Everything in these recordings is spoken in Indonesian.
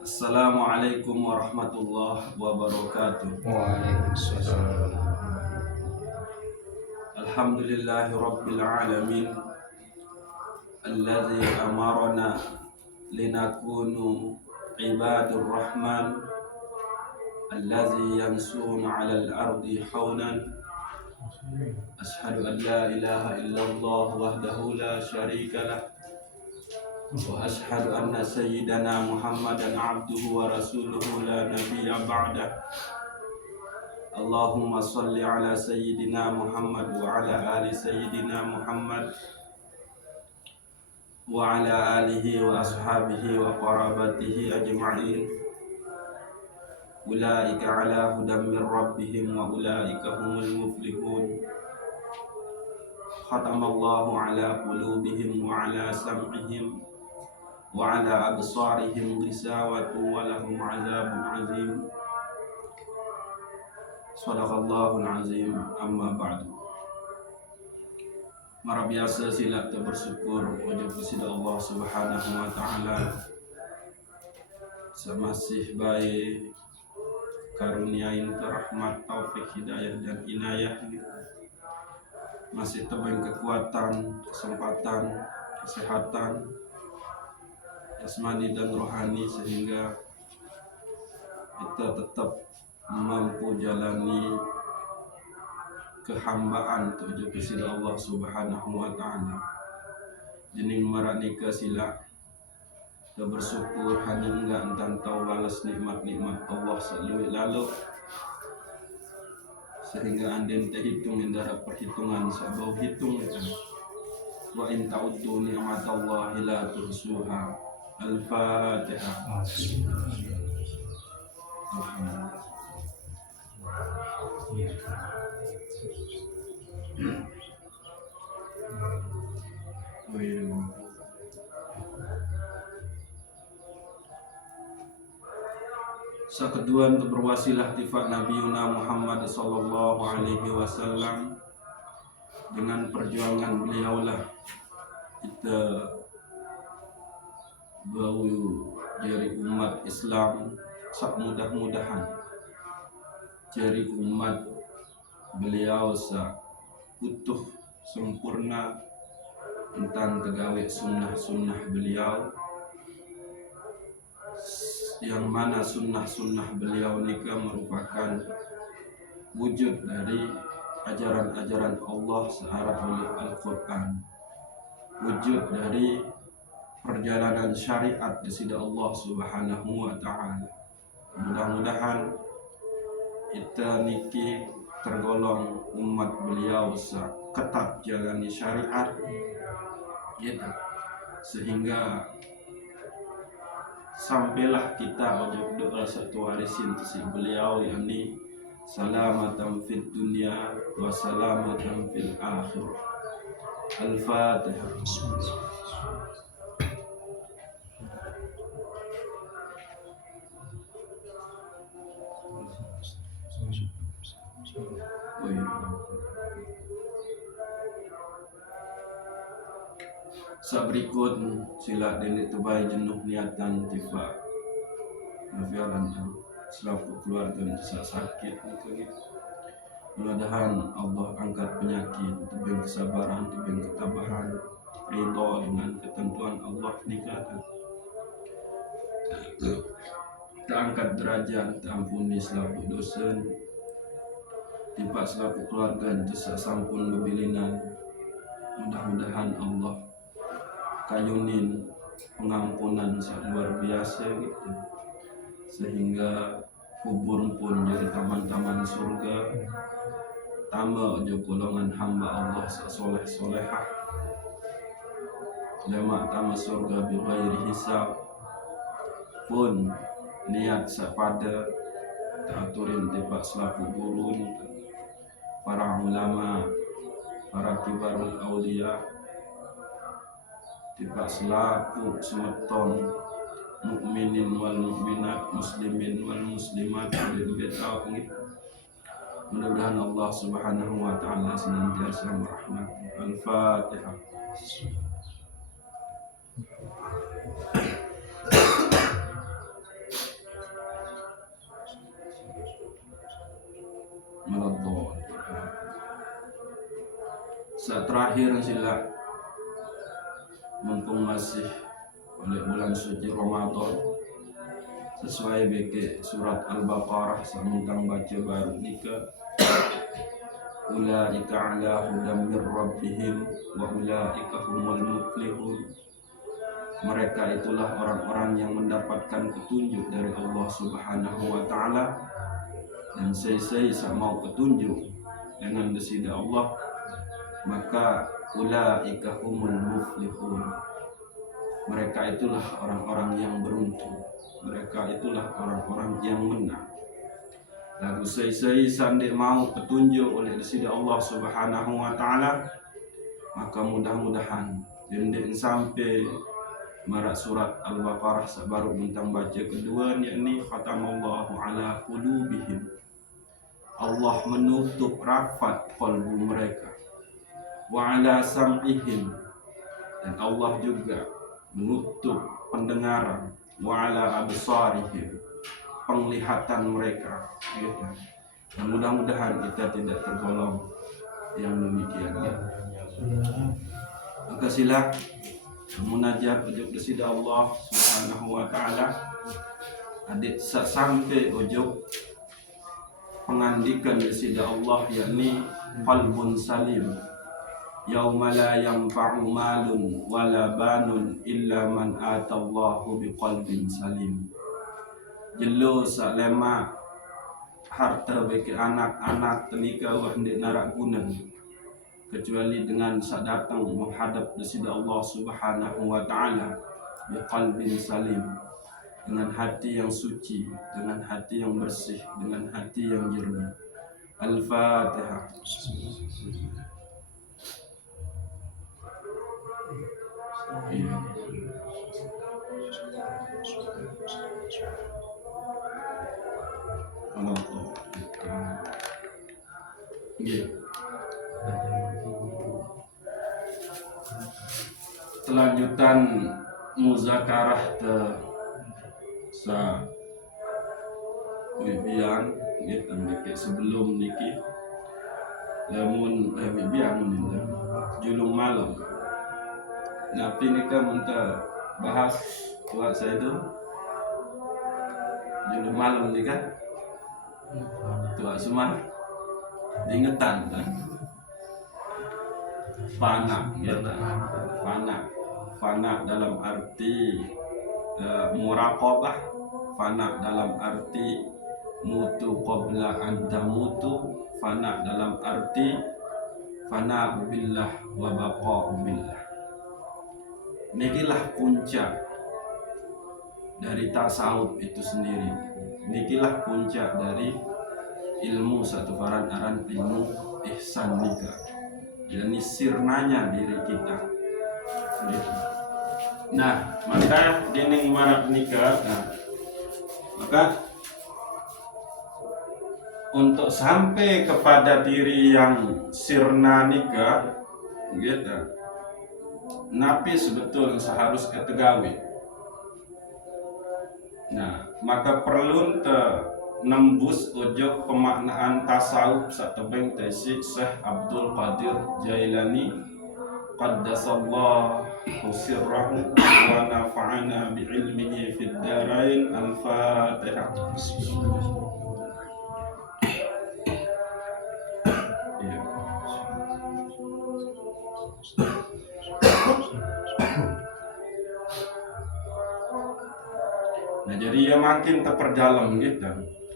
Assalamualaikum warahmatullahi wabarakatuh. Waalaikumsalam. Alhamdulillahi rabbil alamin alladzi amarna linakunu ibadur rahman alladzi yansuna 'alal ardi haunan. Ashhadu an la ilaha illallah wahdahu la syarika lah wa ashhadu anna sayyidana Muhammadan abduhu wa rasuluhu la nabiyya ba'dah. Allahumma salli ala sayyidina Muhammad wa ala ali sayyidina Muhammad wa ala alihi wa ashabihi wa qarabatihi ajma'in. Ulaika ala hudam min rabbihim wa ulaika humul muflihun. Khatamallahu ala qulubihim wa ala sam'ihim wa ala absarihim ghisawatu wa lahum azabun azim. Sadaqallahul azim. Amma ba'du. Mara biasa sila kita bersyukur wajib kepada Allah Subhanahu wa taala semasih baik karuniain rahmat, taufik, hidayah dan inayah, masih terbang kekuatan, kesempatan, kesehatan jasmani dan rohani sehingga kita tetap mampu jalani kehambaan tujuh kepada Allah Subhanahu wa taala. Jening maranika sila kita bersyukur hanya enggak entan tahu balas nikmat-nikmat Allah lalu sehingga anden terhitung indara perhitungan sabau hitung itu. Wa in ta'uddu ni'matallahi la tuhsuha. Al-Fatihah. Kedua untuk berwasilah tifat Nabi Muhammad sallallahu alaihi wasallam, dengan perjuangan beliaulah kita bau jadi umat Islam sak mudah-mudahan jadi umat beliau sak utuh sempurna tentang tegawe sunnah-sunnah beliau, yang mana sunnah-sunnah beliau nikah merupakan wujud dari ajaran-ajaran Allah searah oleh Al-Quran, wujud dari perjalanan syariat di sisi Allah Subhanahu wa taala. Mudah-mudahan kita niki tergolong umat beliau ketat jalani syariat gitu, sehingga sampailah kita wajib doa satu warisin si beliau, yakni salamatan fid dunya wa salamatan fil akhirah. Al-Fatihah. Berikut sila denik tubai jenuh niatan tifa nafialan selaku keluarga yang sakit gitu. Mudah-mudahan Allah angkat penyakit, tebing kesabaran, tebing ketabahan, ridho dengan ketentuan Allah nikahkan. Kita angkat derajat, kita ampuni selaku dosen, tiba selaku keluarga yang sampun bebilinan. Mudah-mudahan Allah kayunin pengampunan luar biasa gitu, sehingga kubur pun jadi taman-taman surga, tama aja golongan hamba Allah soleh-solehah, lema tama surga bighairi hisab, pun niat sepada teaturin tiba selaku guru, para ulama, para kibarul aulia, tiba selaku semeton mukminin wal mukminat, muslimin wal muslimat dari bid'ah gitu. Mudah-mudahan Allah Subhanahu wa taala senantiasa merahmati. Al-Fatihah. saat terakhir sila mumpung masih oleh bulan suci Ramadan, sesuai beke surat Al-Baqarah samungkang baca baru nikah. Ulaika ala hudam mir rabbihim wa ulaika humul muflihun. Mereka itulah orang-orang yang mendapatkan petunjuk dari Allah Subhanahu wa taala, dan saya mau petunjuk dengan desida Allah, maka ulaika humul muflihun. Mereka itulah orang-orang yang beruntung. Mereka itulah orang-orang yang menang. Lalu saya sandi mau petunjuk oleh desida Allah Subhanahu wa taala, maka mudah-mudahan dendek sampai marak surat Al-Baqarah baru bintang baca kedua, yakni khatamallahu ala qulubihim. Allah menutup rapat qalbu mereka. Wa ala sam'ihim, dan Allah juga menutup pendengaran. Wa ala absarihim, penglihatan mereka, gitu. Dan mudah-mudahan kita tidak tergolong yang demikian, ya. Maka sila munajat ujuk desida Allah Subhanahu wa taala, adik sampai ujuk pengandikan desida Allah, yakni qalbun salim. Yauma la yanfa'u malun wala banun illa man atallahu biqalbin salim. Jelo salema harta bagi anak-anak tenika wah ndik narak guna, kecuali dengan datang menghadap desida Allah Subhanahu wa taala biqalbin salim, dengan hati yang suci, dengan hati yang bersih, dengan hati yang jernih. Al-Fatihah. Selanjutan muzakarah te sa bibian gitu niki sebelum niki lamun bibian mun julung malam. Napi nika munta bahas buat saya itu julung malam nika tuak semua diingetan kan. Fana ya, fana dalam arti muraqabah, fana dalam arti mutu qabla an tamutu, fana dalam arti fana billah wa baqa billah. Nikilah puncak dari tasawuf itu sendiri. Nikilah puncak dari ilmu satu aran ilmu ihsan nikah, yakni sirnanya diri kita. Nah, maka dinding marak nikah. Nah, maka untuk sampai kepada diri yang sirna nikah, gitu. Napi sebetulnya seharusnya tegawi. Nah, maka perlu nembus ujuk pemaknaan tasawuf satebeng tesi Syekh Abdul Qadir Jailani qaddasallahu sirrahu wa nafa'ana bi'ilmihi fid darain. Al-Fatihah. Nah, jadi ya makin terperdalam gitu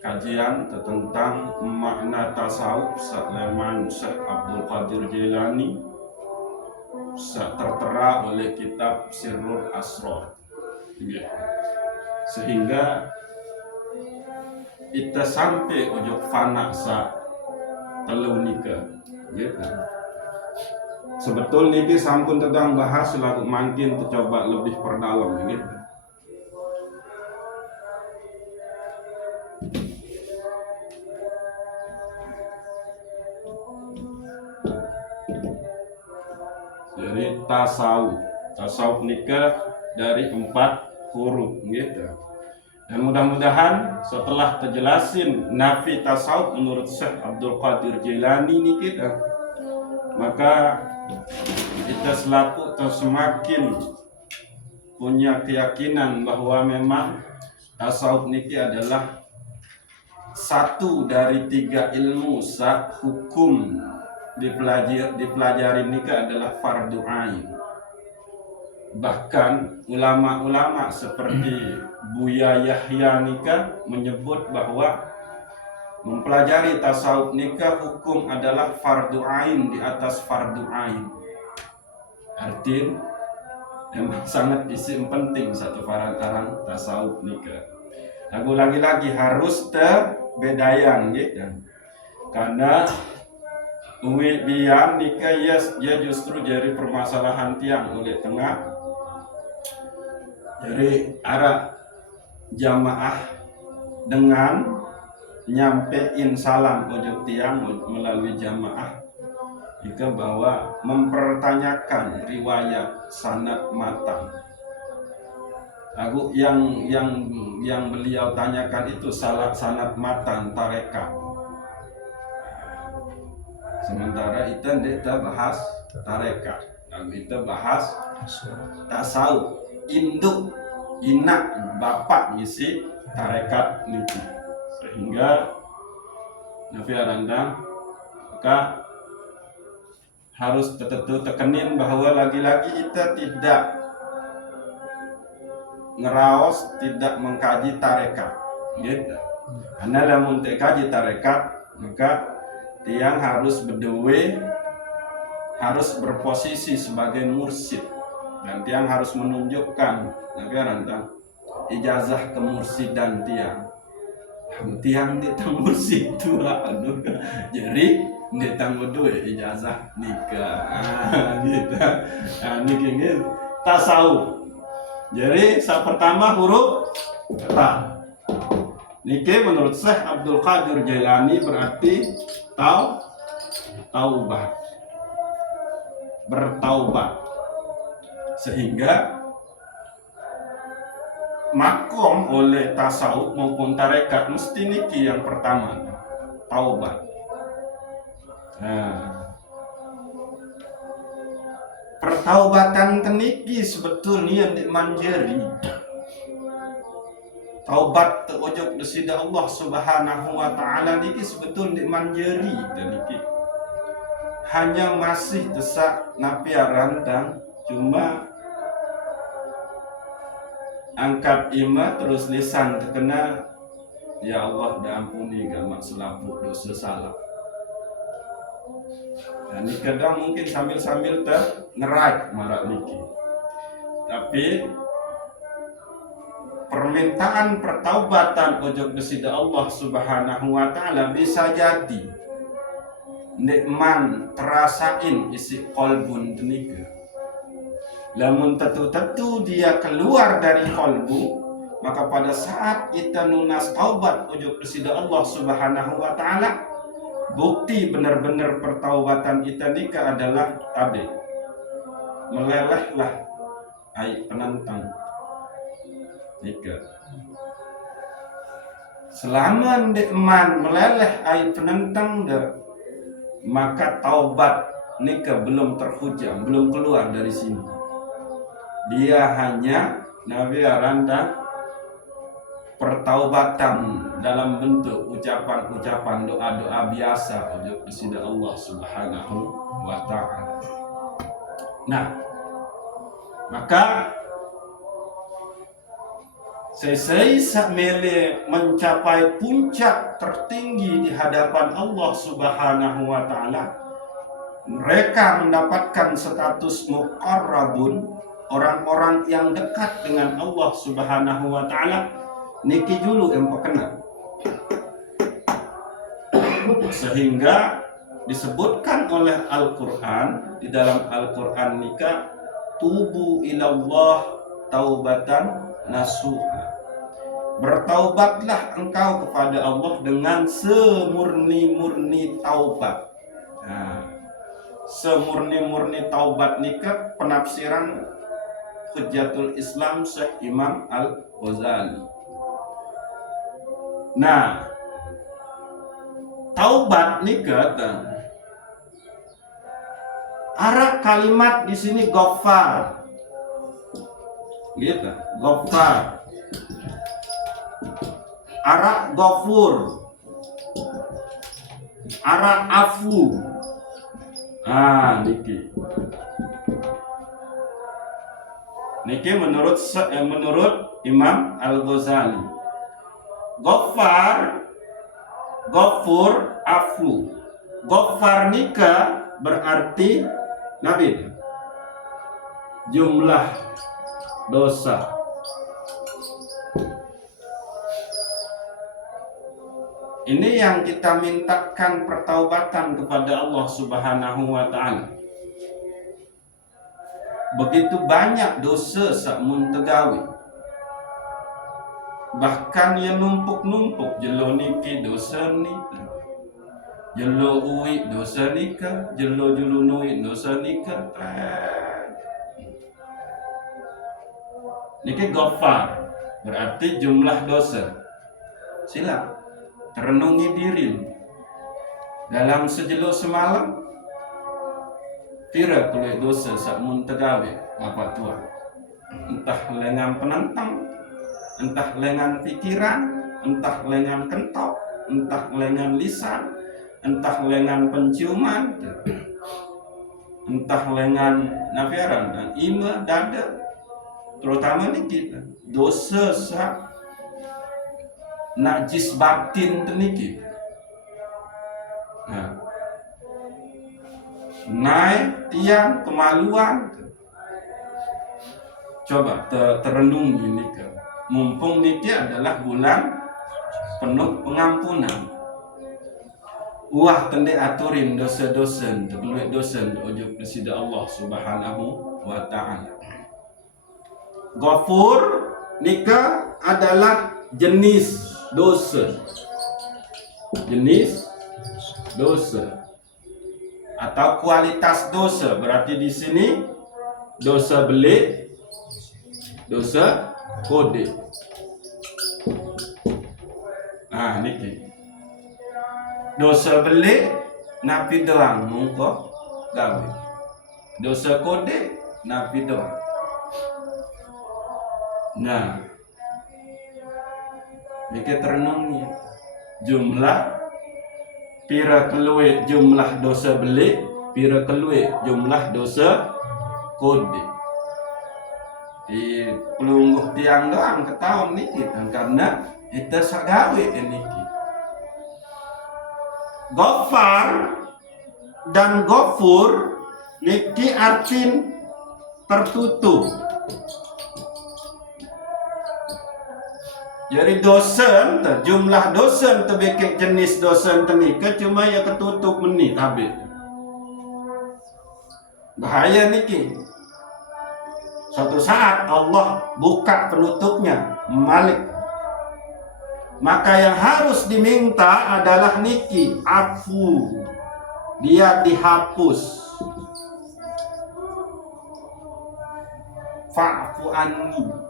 kajian tentang makna tasawuf Sa'leman Syekh Abdul Qadir Jailani tertera oleh kitab Sirrul Asrar, gitu. Sehingga kita sampai ujuk fana sa telu nikah, gitu. Sebetulnya ini sampun tentang bahas lagu makin coba lebih perdalam, gitu. Jadi tasawuf nikah dari 4 huruf, gitu. Dan mudah-mudahan setelah terjelasin nafi tasawuf menurut Syekh Abdul Qadir Jailani ini kita, maka kita selaku semakin punya keyakinan bahwa memang tasawuf niki adalah satu dari 3 ilmu hukum dipelajari niki adalah fardu ain. Bahkan ulama-ulama seperti Buya Yahya nika menyebut bahwa mempelajari tasawuf nika hukum adalah fardu ain di atas fardu ain. Artinya memang sangat isim penting satu parantaran tasawuf nika. Lagu lagi-lagi harus terbedayan gitu. Karena uwi biang nika ya justru jadi permasalahan tiang oleh tengah. Jadi arah jamaah dengan nyampein salam ujung tiang melalui jamaah itu bahwa mempertanyakan riwayat sanad matan. Lagu yang beliau tanyakan itu sanad matan tarekat. Sementara kita bahas tarekat. Lagu kita bahas tasawuf. Induk inak bapak ngisi tarekat niki, sehingga Nabi Arandang maka harus tekenin bahwa lagi-lagi kita tidak ngeraos, tidak mengkaji tarekat gitu. Karena lamun kaji tarekat maka tiang harus berdewe, harus berposisi sebagai mursyid. Dan tiang harus menunjukkan rantang ijazah kemursidan tiang. Tiang di tang mursid itu jadi di tang berdua ijazah nikah. Gitu. Niki tasawuf. Jadi pertama huruf ta. Niki menurut Syekh Abdul Qadir Jailani berarti taubat. Bertaubat. Sehingga makom oleh tasawuf maupun tarekat mesti niki yang pertama taubat. Pertaubatan teniki sebetulnya dimanjari. Taubat teojok desida Allah Subhanahu wa taala niki sebetulnya dimanjari dan niki hanya masih desak napiaran dan cuma angkat ima terus lisan terkena ya Allah diampuni gamak selapu dosa salah. Dan ini kadang mungkin sambil-sambil ngerai marak niki. Tapi permintaan pertaubatan ojok desida Allah Subhanahu wa taala bisa jadi nikman terasain isi kolbun tenika. Lamun tentu dia keluar dari kolbu, maka pada saat kita nunas taubat ujug desida Allah Subhanahu wa taala, bukti benar-benar pertaubatan kita nika adalah tabe. Melelehlah ai penantang nika. Selama dekman meleleh ai penantang maka taubat nika belum terhujam, belum keluar dari sini. Dia hanya Nabi Aranda pertaubatan dalam bentuk ucapan-ucapan doa-doa biasa untuk desida Allah Subhanahu wa taala. Nah, maka sesuai samele mencapai puncak tertinggi di hadapan Allah Subhanahu wa taala, mereka mendapatkan status muqarrabun, orang-orang yang dekat dengan Allah Subhanahu wa taala. Niki dulu yang perkenal. Sehingga disebutkan oleh Al-Qur'an, di dalam Al-Qur'an nika tubu ilallah taubatan nasuha. Bertaubatlah engkau kepada Allah dengan semurni-murni taubat. Nah, semurni-murni taubat nika penafsiran Hujjatul Islam Syekh Imam Al-Ghazali. Nah, taubat nika Arah kalimat di sini Ghaffar. Gitu, Ghaffar. Arah Ghafur. Arah Afu. Niki. Niki menurut Imam Al-Ghazali. Ghaffar, Ghafur, Afu. Ghaffar nika berarti Nabi jumlah dosa. Ini yang kita mintakan pertaubatan kepada Allah Subhanahu wa ta'ala. Begitu banyak dosa sakmun tegawi. Bahkan yang numpuk-numpuk, jelo niki dosa nika, jelo uwi dosa nika, jelo julunui dosa nika. Niki Ghaffar berarti jumlah dosa. Sila terenungi diri dalam sejeluk semalam. Tira kulit dosa sakmun tegawe Bapak Tuhan. Entah lengan penentang, entah lengan pikiran, entah lengan kentok, entah lengan lisan, entah lengan penciuman, entah lengan nafiaran dan ima dada. Terutama ni kita dosa sak najis batin teniki. Naik tiang kemaluan. Coba terenung ini ke. Mumpung niki adalah bulan penuh pengampunan. Wah tende aturin dosa-dosa, terpeluit dosa ojo presida Allah Subhanahu wa ta'ala. Ghafur nika adalah jenis dosa. Jenis dosa atau kualitas dosa, berarti di sini dosa belik, dosa kode. Niki dosa belik napi doang mungko gawe, dosa kode napi doang. Niki terenungi jumlah pira keluwe jumlah dosa belik, pira keluwe jumlah dosa kode. Di pelungguh tiang doang ketahuan niki karena kita sagawe niki. Ghaffar dan Ghafur niki artin tertutup. Jadi dosa, jumlah dosa terbekik jenis dosa tenika cuma ya ketutup menit habis. Bahaya niki. Suatu saat Allah buka penutupnya, malik. Maka yang harus diminta adalah niki, afu. Dia dihapus. Fa'fu anni.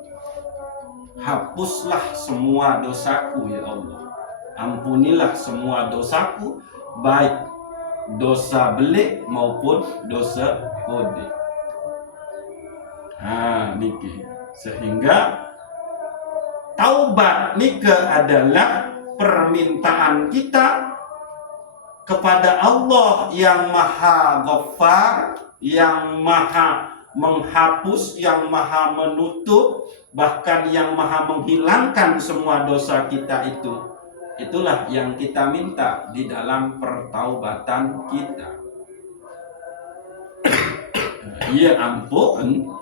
Hapuslah semua dosaku ya Allah. Ampunilah semua dosaku, baik dosa belik maupun dosa kode. Niki. Sehingga taubat nika adalah permintaan kita kepada Allah yang Maha Ghaffar, yang Maha menghapus, yang Maha menutup, bahkan yang Maha menghilangkan semua dosa kita itu. Itulah yang kita minta di dalam pertaubatan kita. Ya ampun.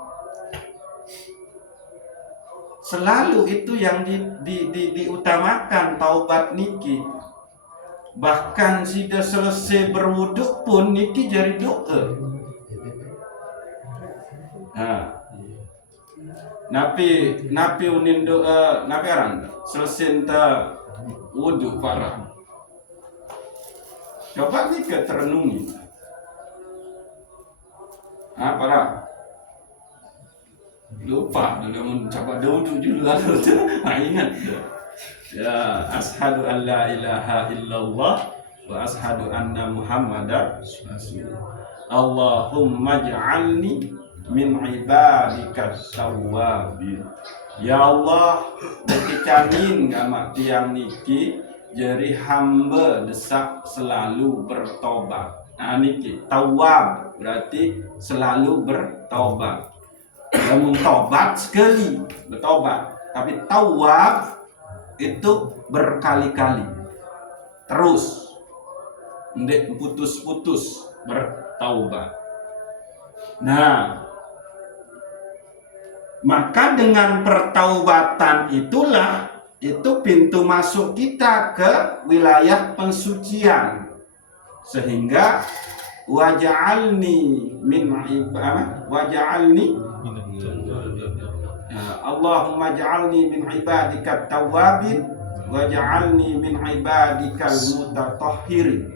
Selalu itu yang diutamakan taubat niki. Bahkan sudah selesai berwuduk pun niki jadi doa. Napi unin doa napi aran selesai ta wudhu parah. Coba nika terenungi. Parah. Lupa dalam coba wudhu dulu lalu ingat. Ya ashadu an la ilaha illallah wa ashadu anna muhammadar rasulullah. Allahumma ja'alni min ibadikas tawwabin. Ya Allah, berkecamin gamak tiang niki jadi hamba desak selalu bertobat. Nah niki tawab berarti selalu bertobat. Namun tobat sekali bertobat, tapi tawab itu berkali-kali terus, ndek putus-putus bertaubat. Nah, maka dengan pertaubatan itulah itu pintu masuk kita ke wilayah pensucian, sehingga waj'alni min ibadah waj'alni Allahumma ja'alni min ibadikat tawwabin waj'alni min ibadikal mutatahhirin.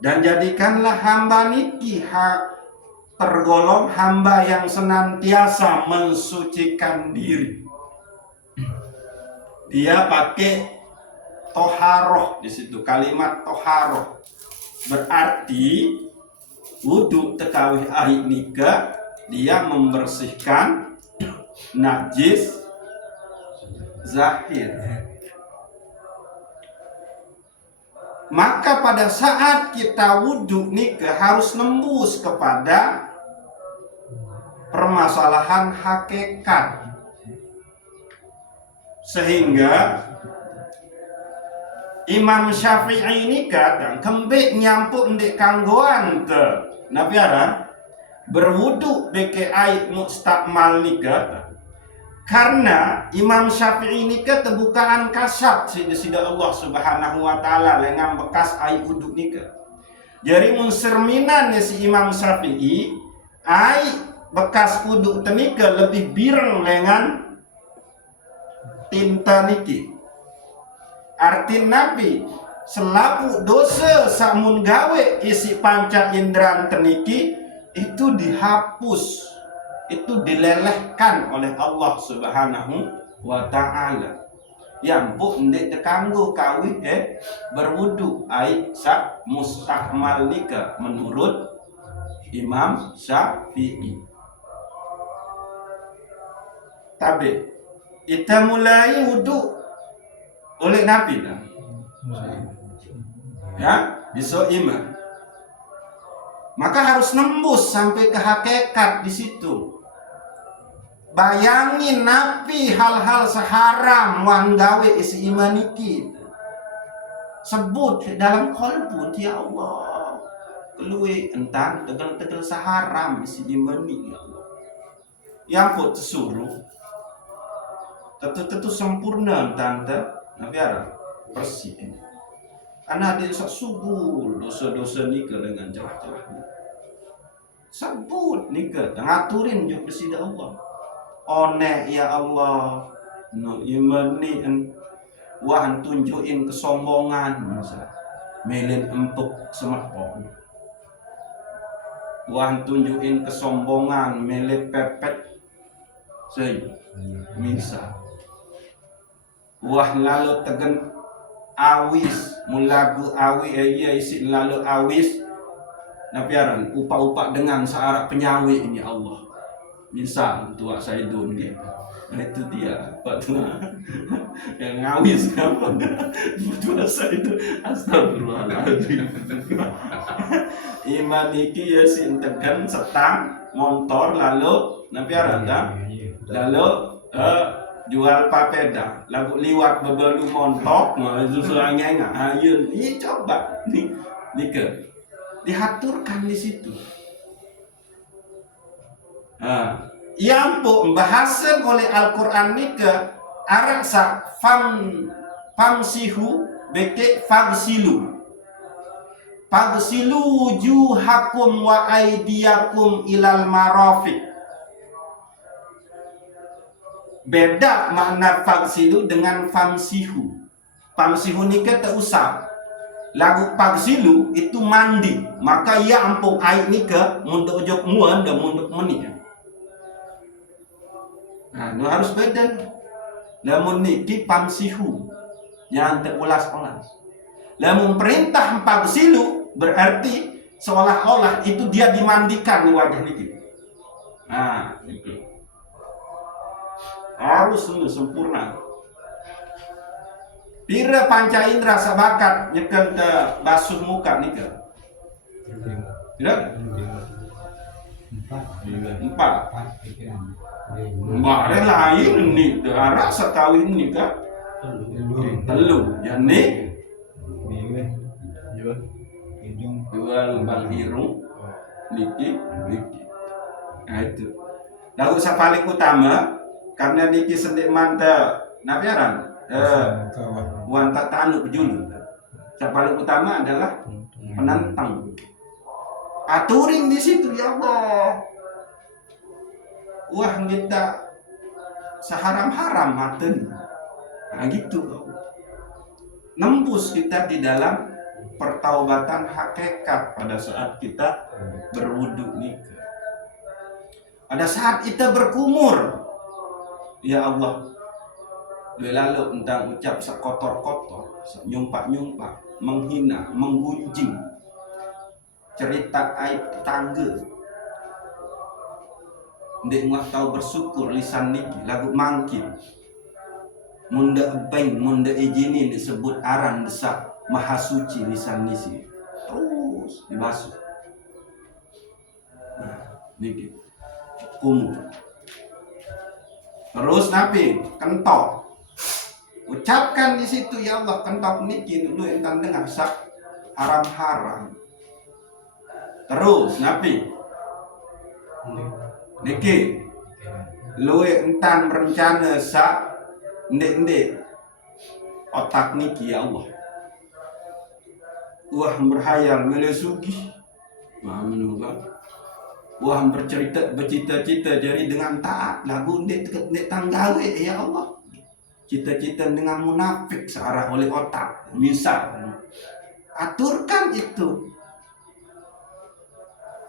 Dan jadikanlah hamba niki tergolong hamba yang senantiasa mensucikan diri. Dia pakai toharoh di situ, kalimat toharoh berarti wudhu tekawih air nika dia membersihkan najis zahir. Maka pada saat kita wudhu nika harus nembus kepada permasalahan hakikat, sehingga Imam Syafi'i ini kadang kembik nyampuk ndek kanggoan ke nabiara berwudu beke air mustakmal nika, karena Imam Syafi'i ini ke terbukaan kasat sida Allah Subhanahu wa taala lengan bekas air wudu nika. Jadi munserminan si Imam Syafi'i air bekas wudu tenika lebih bireng lengan tinta niki. Arti Nabi selaku dosa samun gawe isi panca indran teniki itu dihapus, itu dilelehkan oleh Allah Subhanahu wa taala. Yang bu ndek tekanggo kawih berwudu ai sak mustakmal nika menurut Imam Syafi'i. Tapi kita mulai wudu oleh Nabi dah. Ya, bisa iman. Maka harus nembus sampai ke hakikat di situ. Bayangin Nabi hal-hal seharam wanggawe isi iman iki. Sebut dalam qalbu ya Allah. Keluwe entan tegel-tegel seharam isi iman iki ya Allah. Yang pun tersuruh tentu sempurna tante. Nabi ada bersih ini. Karena dia subul dosa-dosa nika dengan celah-celahnya. Sebut nika, ngaturin juga bersih Allah. One ya Allah, no iman ni wah tunjukin kesombongan masa. Melin empuk smartphone. Wah tunjukin kesombongan, melin pepet. Saya misal. Wah lalu tegen awis mulagu awi iya isi lalu awis napiaran upak-upak dengan searak penyawi ini Allah misal tua saya dunia. Nah itu dia Pak Tua yang ngawis apa tua saya itu astagfirullahaladzim. Iman iki ya sintekan setang motor lalu napiaran lalu jual papeda lagu liwat beberapa montok susu angin ayun ini coba nih diaturkan di situ. Yang pembahasan oleh Al-Quran nika arak sa famsihu beke fagsilu wujuhakum wa aidiyakum ilal marafiq. Beda makna fagsilu dengan famsihu. Famsihu ni kata usap. Lagu fagsilu itu mandi. Maka ia ampung air ni ke mundur ujung muan dan mundur meni. Nah, itu harus beda. Lamun niki famsihu. Jangan terulas-ulas. Lamun perintah fagsilu berarti seolah-olah itu dia dimandikan di wajah niki. Nah, itu harus sempurna. Pira panca indera sabakat nyekel ke basuh muka nika. Tidak? Empat. Mbak lain nih, rasa kawin nika. Telu, ya nih. Dua lubang hidung, niki. Nah itu. Lagu paling utama karena niki sendik manta nabiaran. Wanta tanu bejulu. Yang paling utama adalah penantang. Aturin di situ ya Allah. Wah kita seharam-haram maten. Nah gitu. Nembus kita di dalam pertaubatan hakikat pada saat kita berwudu nikah. Pada saat kita berkumur, ya Allah, lalu entang ucap sekotor-kotor, nyumpak-nyumpak, menghina, menggunjing, cerita aib tetangga, ndek nggak tahu bersyukur lisan niki, lagu mangkin, munda beng, munda izinin disebut aran desak maha suci lisan nisi, terus dibasuh, nah, niki, kumur. Terus nabi kentok, ucapkan di situ ya Allah kentok niki dulu entan dengar sak haram-haram. Terus nabi niki lu entan berencana sak ndek otak niki ya Allah. Wah berhayal melesugi, wah bercita-cita jadi dengan taat lagu ndek tanggawe ya Allah. Cita-cita dengan munafik searah oleh otak. Misal aturkan itu.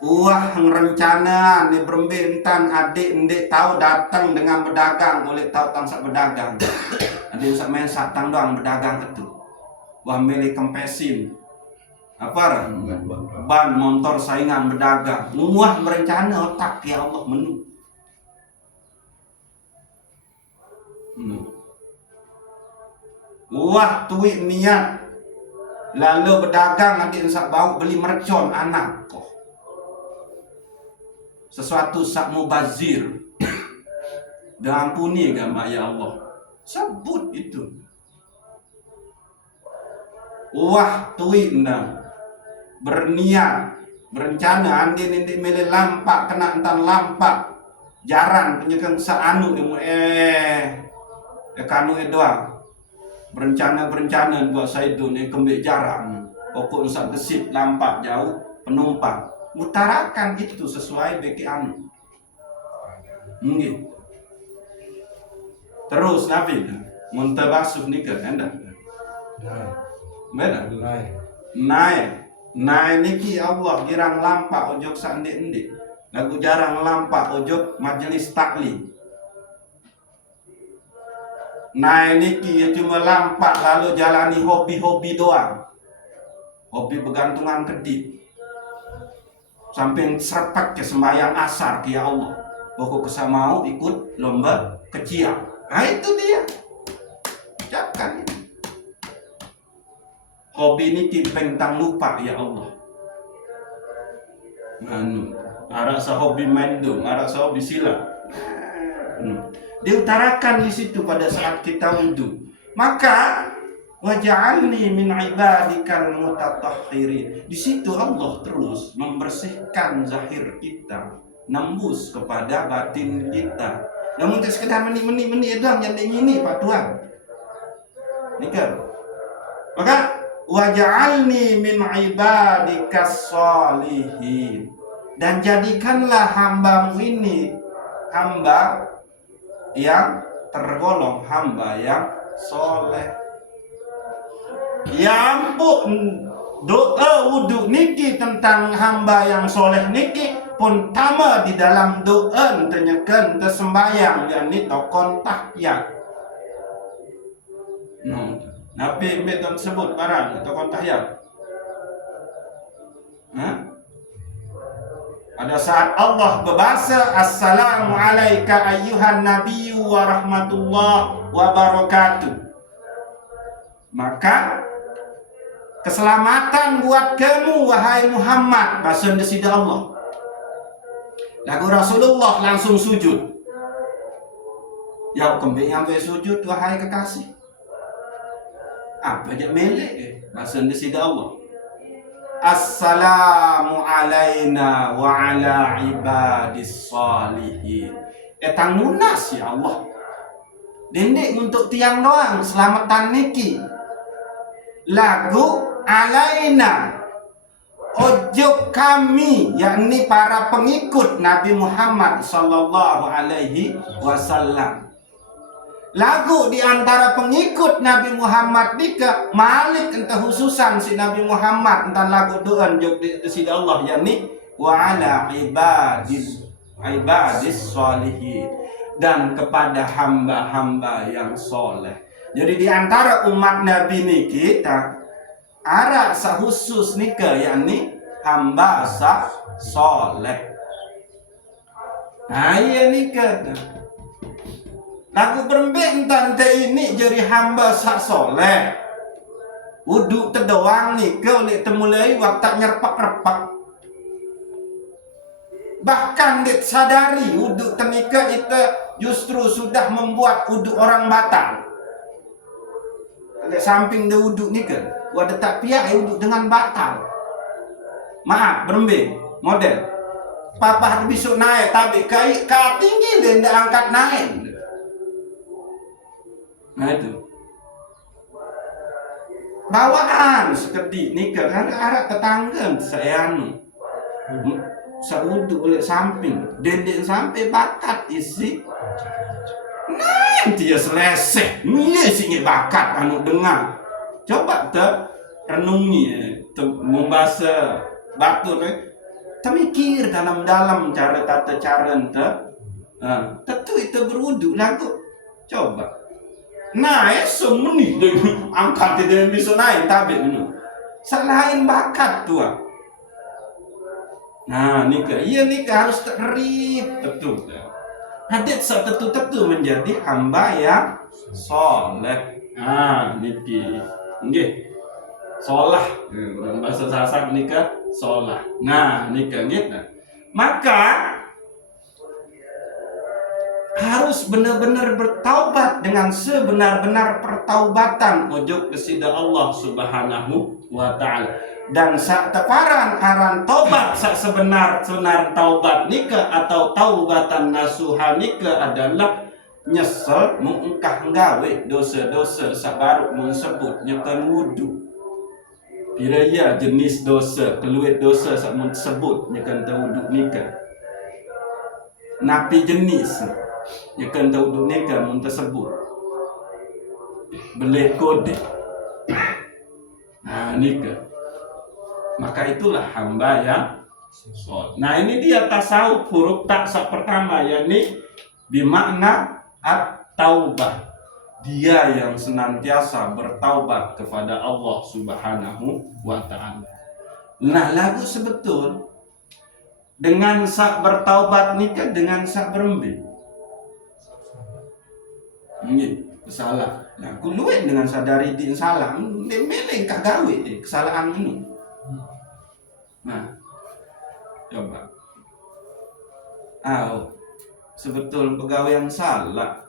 Wah rencana nih berbentan adik ndek tahu datang dengan berdagang oleh tahu tangsa berdagang. Ada yang main satang doang berdagang itu. Wah milih kempesin. Apa ban motor saingan berdagang. Wah berencana otak ya Allah menu. Wah tuik niat lalu berdagang nanti sak bau beli mercon anak kok sesuatu sak mubazir diampuni gak ya Allah sebut itu. Wah tuik nang berniat berencana andi nanti milih lampak kena entan lampak jarang penyekan saanu kanu doang berencana buat saya itu nih kembali jarang pokok usah gesit lampak jauh penumpang utarakan itu sesuai beki anu mungkin terus nabi muntabasuh nikah anda beda naik niki Allah girang lampak ojok sandi lagu jarang lampak ojok majelis taklim. Nah niki ya cuma lampak lalu jalani hobi-hobi doang. Hobi bergantungan kedip. Sampai serpak ke sembahyang asar ke ya Allah. Pokok kesamau ikut lomba kecil. Nah itu dia. Ucapkan itu. Hobi niki pentang lupa ya Allah. Arak hobi main dong, arak hobi silat. Diutarakan di situ pada saat kita wudhu. Maka waj'alni min ibadikal mutatahhirin. Di situ Allah terus membersihkan zahir kita, nembus kepada batin kita. Namun itu sekedar meni doang yang ini Pak Tuhan. Nikah. Maka waj'alni min ibadikas sholihin. Dan jadikanlah hambamu ini hamba yang tergolong hamba yang soleh. Ya ampun, doa wudhu niki tentang hamba yang soleh niki pun tama di dalam doa tenyakan tersembayang yakni tokon tahyat. Nabi betul sebut barang tokon tahyat. Pada saat Allah berbahasa Assalamu alayka ayyuhan nabiyyu wa rahmatullah wa barakatuh, maka keselamatan buat kamu wahai Muhammad, bahasa desida Allah. Lagu Rasulullah langsung sujud. Ya kembali sampai sujud wahai kekasih. Apa dia melek bahasa desida Allah. Assalamu alaina wa ala ibadis salihin. Etang munas ya Allah. Dendek untuk tiang doang selamatan niki. Lagu alaina ojo kami, yakni para pengikut Nabi Muhammad sallallahu alaihi wasallam. Lagu di antara pengikut Nabi Muhammad nika malik entah khususan si Nabi Muhammad entah lagu doan jog di sida Allah, yakni wa ala ibadis sholihin, dan kepada hamba-hamba yang soleh. Jadi di antara umat Nabi ini kita ada khusus nika, yakni hamba soleh. Nah iya nika lagu berembek tante ini jadi hamba soleh. Wuduk terdoang nika oleh temulai waktu nyerpak-repak. Bahkan disadari wuduk tenika itu justru sudah membuat wuduk orang batal. Di samping dia wuduk nika, wadah tak piak wuduk dengan batal. Maaf, berembek model. Papa besok naik tapi kai tinggi dia ndak angkat naik. Nah itu bawaan seperti nikah kan arah tetangga saya saudu oleh samping dendek sampai bakat isi nanti ya selesai nih sini bakat anu dengar coba renungi membaca batur termikir dalam cara tata cara tentu itu berudu lagu coba. Nah, semeni angkat tidak bisa naik tapi ini selain bakat tua. Nah, nikah harus terrib betul. Hadir setetu menjadi hamba yang soleh. Nah, nikah, nggih, solah. Bahasa Sasak nikah solah. Nah, nikah gitu. Maka harus benar-benar bertaubat dengan sebenar-benar pertaubatan ujug kesida Allah Subhanahu wa ta'ala. Dan sak teparan aran taubat sak sebenar taubat nika atau taubatan nasuha nika adalah nyesel mengungkah nggawe dosa-dosa sak baru mensebut nyekan wudu. Piraya jenis dosa, keluit dosa sak mensebut nyekan wudu nika. Napi jenis nyekan wudu nika mun tersebut. Belik kode. Nah nika. Maka itulah hamba yang soleh. Nah ini dia tasawuf huruf tak pertama, yakni bermakna at-taubah. Dia yang senantiasa bertaubat kepada Allah Subhanahu wa ta'ala. Nah lagu sebetul dengan sak bertaubat nikah dengan sak berembe. Ini salah. Nah kuluin dengan sadari din salah. Meleng kak gawe kesalahan ini. Nah, coba. Sebetul pegawai yang salah.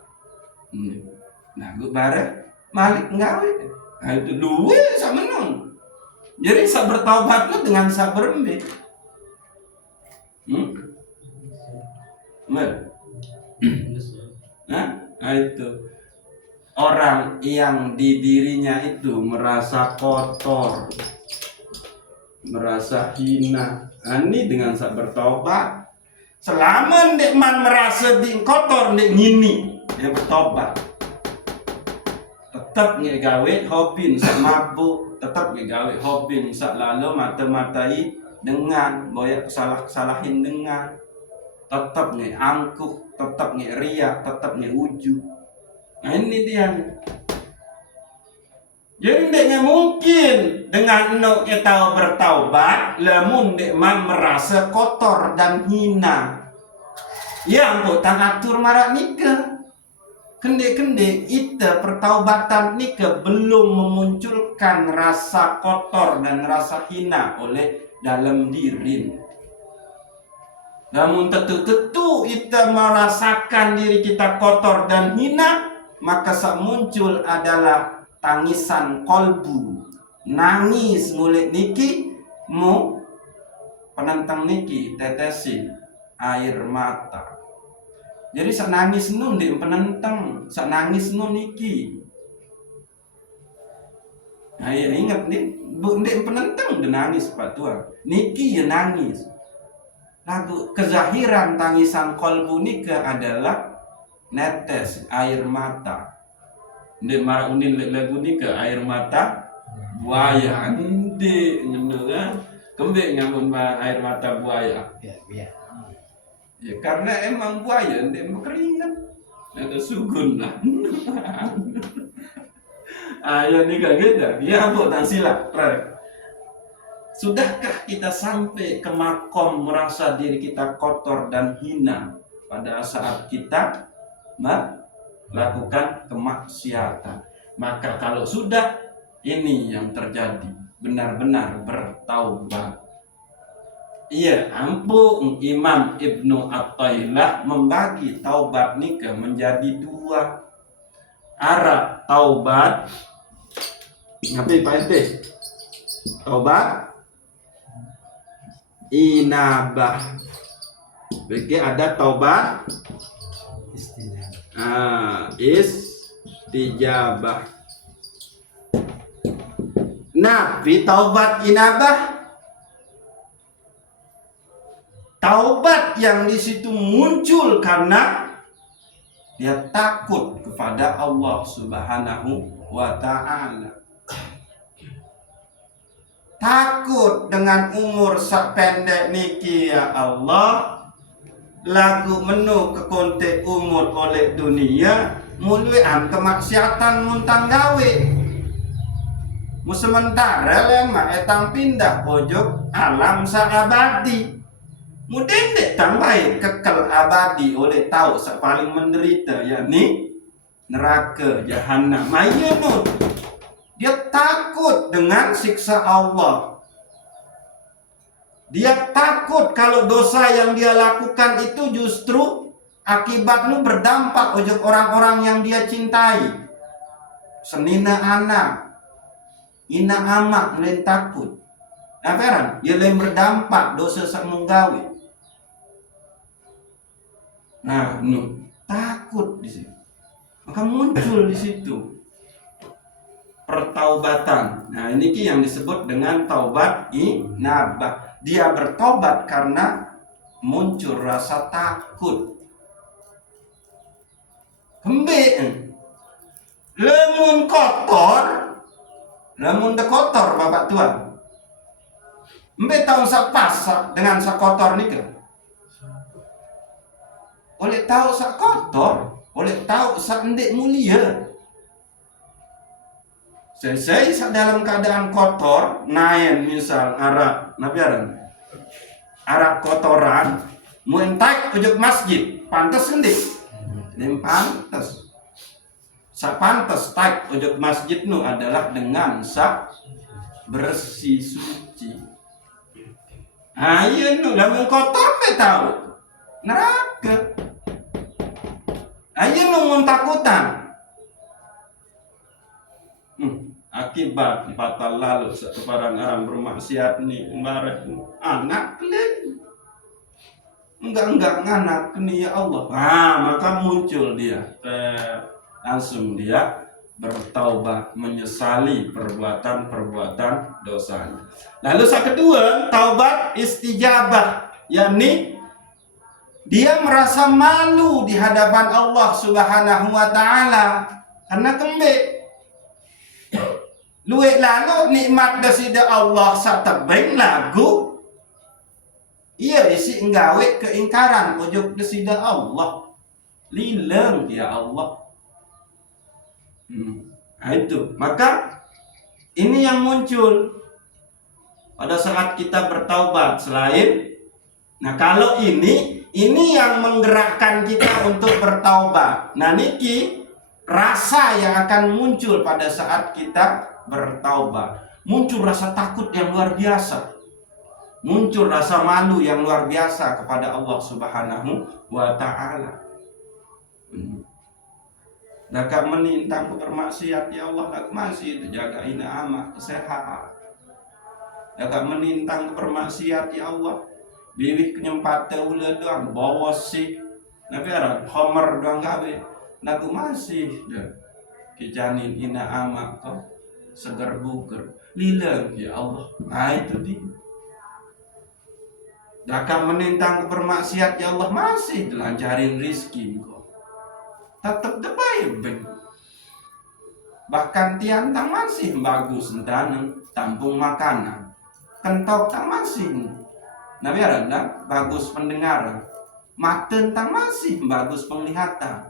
Nah, gue bareng malik nggawe. Nah, itu duwe sama menung. Jadi sak bertaubat lu dengan sak berembe. Nah, itu orang yang di dirinya itu merasa kotor, merasa hina, ini dengan sak bertobat. Selama ndek man merasa di kotor ndek ngini, dia bertobat. Tetap ngegawe hobi sak mabuk, tetap ngegawe hobi sak lalu mata-matai dengan boyak kesalahin dengan, tetap nge angkuh, tetap nge riak, tetap nge uju. Nah ini dia. Jadi tidak mungkin dengan no kita bertaubat, lamun dek man merasa kotor dan hina. Yang bukan atur marak nikah. Kende-kende ita pertaubatan nikah belum memunculkan rasa kotor dan rasa hina oleh dalam diri. Namun tentu-tentu kita merasakan diri kita kotor dan hina, maka sak muncul adalah tangisan kolbu, nangis ngulik niki mu penentang niki tetesin air mata. Jadi sak nangis nun di penentang, sak nangis nun niki. Nah, ya ingat nih, bu di penentang de nangis Pak Tuan, niki ya nangis. Lagu kezahiran tangisan kolbu nika adalah netes air mata. Ndek marah undin lagu ni ke air mata buaya ndek nyenengan kembek nyamun air mata buaya Ya. ya karena emang buaya ndek berkeringat ada sugun lah. Ayo nih kayak gitu dia buat silap. Sudahkah kita sampai ke makom merasa diri kita kotor dan hina pada saat kita lakukan kemaksiatan? Maka kalau sudah, ini yang terjadi, benar-benar bertaubat. Iya, ampun Imam Ibnu Athaillah membagi taubat nikah menjadi dua. Arah taubat ngapain Pak Ente? Taubat inabah. Oke, ada taubat istijabah. Nabi taubat inabah, taubat yang di situ muncul karena dia takut kepada Allah Subhanahu wa ta'ala. Takut dengan umur sak pendek niki ya Allah, lagu menu kekontek umur oleh dunia, muluan kemaksiatan muntang gawe. Mu sementara lema etang pindah pojok alam saabadi. Mudeng dek tambahin kekal abadi oleh tahu paling menderita yakni neraka jahanam. Mayunut dia takut dengan siksa Allah. Dia takut kalau dosa yang dia lakukan itu justru akibatnya berdampak ojok orang-orang yang dia cintai. Senina anak, ina amak lain takut. Nah, peran, dia lain berdampak dosa sak menggawe. Nah, takut di situ. Maka muncul di situ pertaubatan. Nah, ini yang disebut dengan taubat inabah. Dia bertobat karena muncul rasa takut. Kembali lemun kotor, lemun de kotor Bapak Tuan. Mbe tahu sak pasak dengan sak kotor nika. Oleh tahu sak kotor, oleh tahu sak ndek mulia. Saya dalam keadaan kotor, naen misal arak, nabiaran, arak kotoran, muentak ujung masjid, pantas ndik, nem pantas. Sak pantas tak ujung masjid nu adalah dengan sak bersih suci. Ayo nu lamun kotor me tahu, neraka. Ayo nu takutan. Akibat fatal lalu sekeparan orang bermaksiat nih marah anak kalian enggak anak nih ya Allah. Maka muncul dia langsung dia bertaubat, menyesali perbuatan dosanya. Lalu yang kedua, taubat istijabah, yakni dia merasa malu di hadapan Allah Subhanahu wa ta'ala karena kembali luwek lalu nikmat dasida Allah satebeng lagu iya isi nggawe keingkaran ujug dasida Allah lileng ya Allah. Nah itu maka Ini yang muncul pada saat kita bertaubat selain. Nah, kalau ini yang menggerakkan kita untuk bertaubat. Nah, niki rasa yang akan muncul pada saat kita bertaubat. Muncul rasa takut yang luar biasa. Muncul rasa malu yang luar biasa kepada Allah Subhanahu wa ta'ala. Nak menintang bermaksiat ya Allah, nak masih jaga ina amat kesehatan. Nak menintang bermaksiat ya Allah, biwih kenyempatan ulah doang bawa sih. Nabi arah homer doang gawe. Nak masih dah kejanin ina amat kau segar buker. Lila ya Allah. Nah itu dia. Nak menintang bermaksiat ya Allah, masih dilancarin rizki kau. Tetap debai ben. Bahkan tiantang masih bagus entan tampung makanan. Kentok tak masih. Nabi aranda bagus pendengaran. Mata tak masih bagus penglihatan.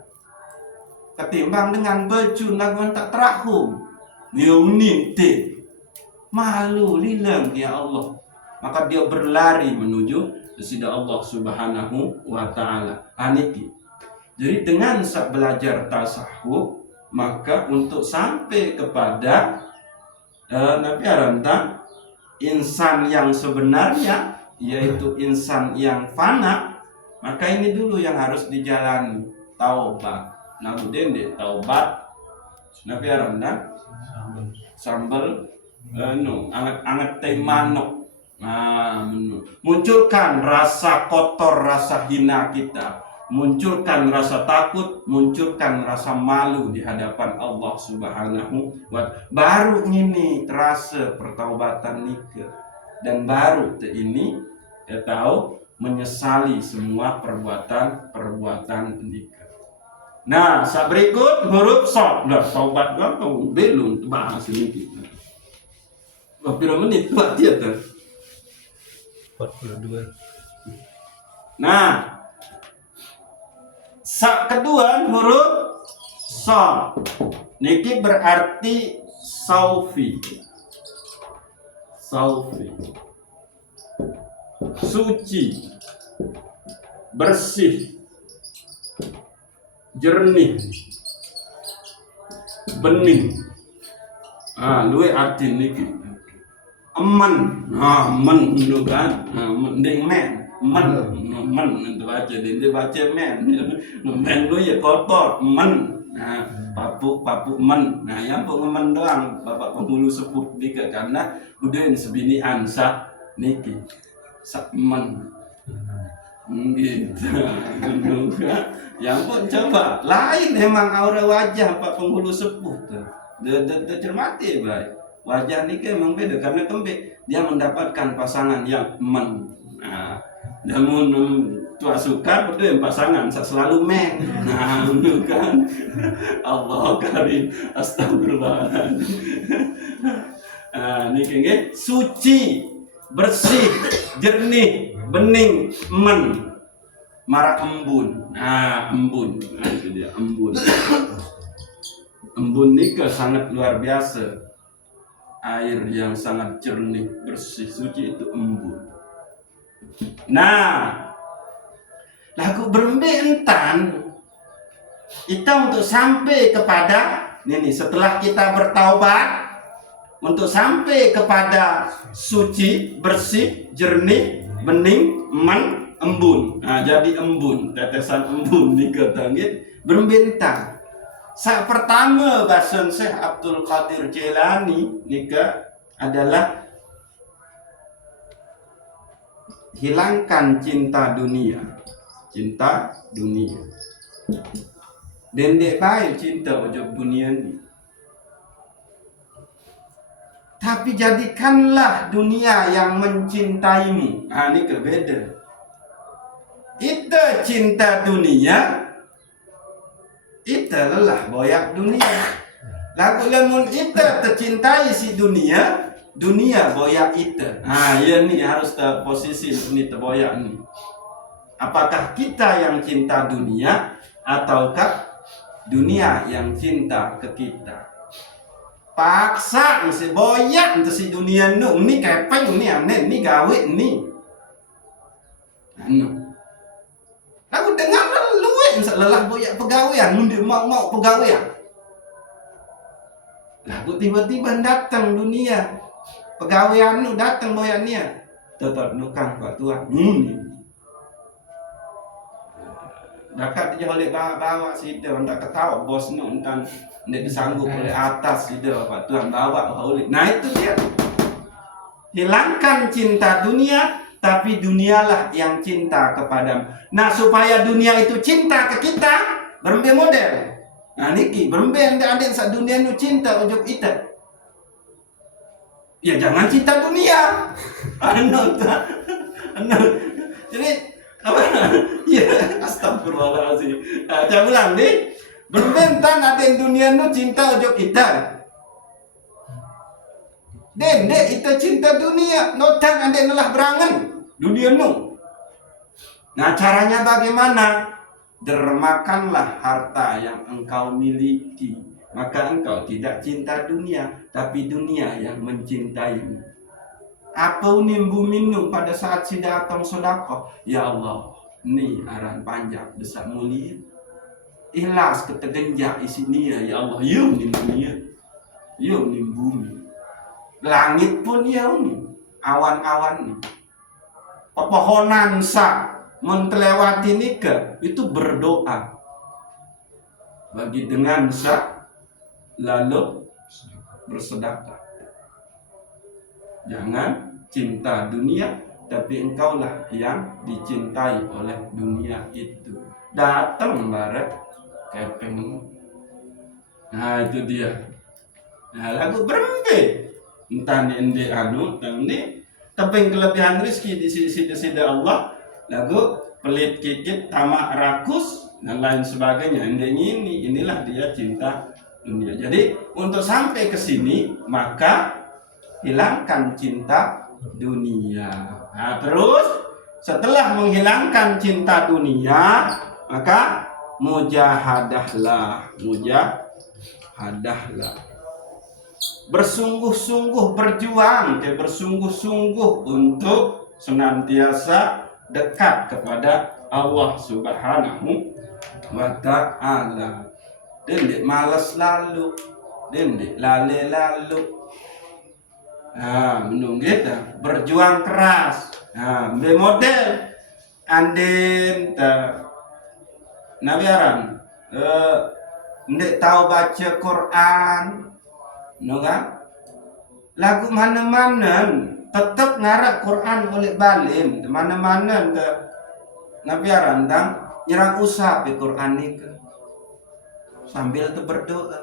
Ketimbang dengan baju laguan tak terahum. Yuninte. Malu lilang ya Allah. Maka dia berlari menuju kepada Allah Subhanahu wa ta'ala. Aniki. Jadi dengan belajar tasawuf, maka untuk sampai kepada Nabi Aranta insan yang sebenarnya, yaitu insan yang fana, maka ini dulu yang harus dijalani. Taubat. Nabi dende taubat. Nabi Aranta sambal anget teh manuk. Nah, munculkan rasa kotor, rasa hina kita. Munculkan rasa takut, munculkan rasa malu di hadapan Allah Subhanahu wa ta'ala. Baru ini terasa pertaubatan nikah. Dan baru ini ya tahu menyesali semua perbuatan nikah. Nah, saat berikut huruf sod. Nah, taubat gampang belum bahas ini kita. Berapa menit buat dia tuh? 42. Nah, kedua huruf sa. Niki berarti saufi. Saufi. Suci. Bersih. Jernih. Bening. Luwe arti niki. Eman. Men itu kan. Mending men. Men itu baca, dia baca men lu ya kotor, men, nah papuk men, nah yang pengemen doang, bapak penghulu sepuh dika karena udah sebinian sak niki, sak men, gitu, yang pun coba lain emang aura wajah pak penghulu sepuh tuh, cermati baik, wajah niki emang beda karena kembali dia mendapatkan pasangan yang men. Nah, namun tua suka itu yang pasangan selalu men. Nah, itu kan Allah karim, astagfirullahaladzim. Ini kayaknya suci, bersih, jernih, bening, men, marak embun. Nah, embun. Nah, itu dia embun. Embun ini sangat luar biasa. Air yang sangat jernih, bersih, suci itu embun. Nah, lagu berembe entan kita untuk sampai kepada ini setelah kita bertaubat untuk sampai kepada suci, bersih, jernih, bening, men, embun. Nah, jadi embun, tetesan embun diketangit berembe entan. Saat pertama bahasan Syekh Abdul Qadir Jailani nika adalah hilangkan cinta dunia. Cinta dunia. Dendek baik cinta ujub dunia ini. Tapi jadikanlah dunia yang mencintaimu. Nah, ini berbeda. Kita cinta dunia, kita lelah boyak dunia. Lagu lamun kita tercintai si dunia, dunia boyak kita. Nah, ya nih harus posisi ini terboyak nih. Apakah kita yang cinta dunia ataukah dunia yang cinta ke kita? paksa mesti boyak untuk si dunia ni kepeng ni aneh ni gawe ni aku dengar luwe lelah boyak pegawaian mundi mau pegawaian lagu tiba-tiba datang dunia pegawaian nu datang boyak ni tetap nukang pak tua dakat dia oleh bawa sida ndak ketawa bos nu entan ndak disanggup oleh atas sida pak tuan bawa oleh. Nah itu dia. Hilangkan cinta dunia tapi dunialah yang cinta kepadamu. Nah supaya dunia itu cinta ke kita berembe model. Nah niki berembe adik-adik sak dunia nu cinta ujuk kita. Ya jangan cinta dunia. Jadi apa? Ya, astagfirullahaladzim. Saya ulang nih, berbentan ada yang dunia nu cinta ujuk kita. Dek itu cinta dunia, notang ada yang lelah berangan dunia nu. Nah caranya bagaimana? Dermakanlah harta yang engkau miliki, maka engkau tidak cinta dunia, tapi dunia yang mencintaimu. Apa nimbu minum pada saat si datang sodako? Ya Allah, ni aran panjang desak mulia. Ikhlas ketegenjak isi nia ya Allah. Yum nim dunia, yum nim bumi. Langit pun ya ni, awan-awan ni. Pepohonan sa mentelewati nika itu berdoa. Bagi dengan sa lalu bersedekah. Jangan cinta dunia, tapi engkaulah yang dicintai oleh dunia itu. Datang barat kepeng. Nah itu dia. Nah lagu berempe. Entah ni anu, ni tapi kelebihan rezeki di sisi Allah. Lagu pelit kikit, tamak rakus dan lain sebagainya. Inilah dia cinta dunia. Jadi untuk sampai ke sini maka hilangkan cinta dunia. Nah, terus setelah menghilangkan cinta dunia, maka mujahadahlah. Bersungguh-sungguh berjuang, bersungguh-sungguh untuk senantiasa dekat kepada Allah Subhanahu wa ta'ala. Dendek malas lalu, dendek lale lalu. Menunggu kita berjuang keras. Model anden nabiaran ndek tahu baca Quran, no kan? Lagu mana-mana tetap ngarak Quran oleh balin, mana-mana nabiaran tang nyerang usah di Quran ni sambil tu berdoa.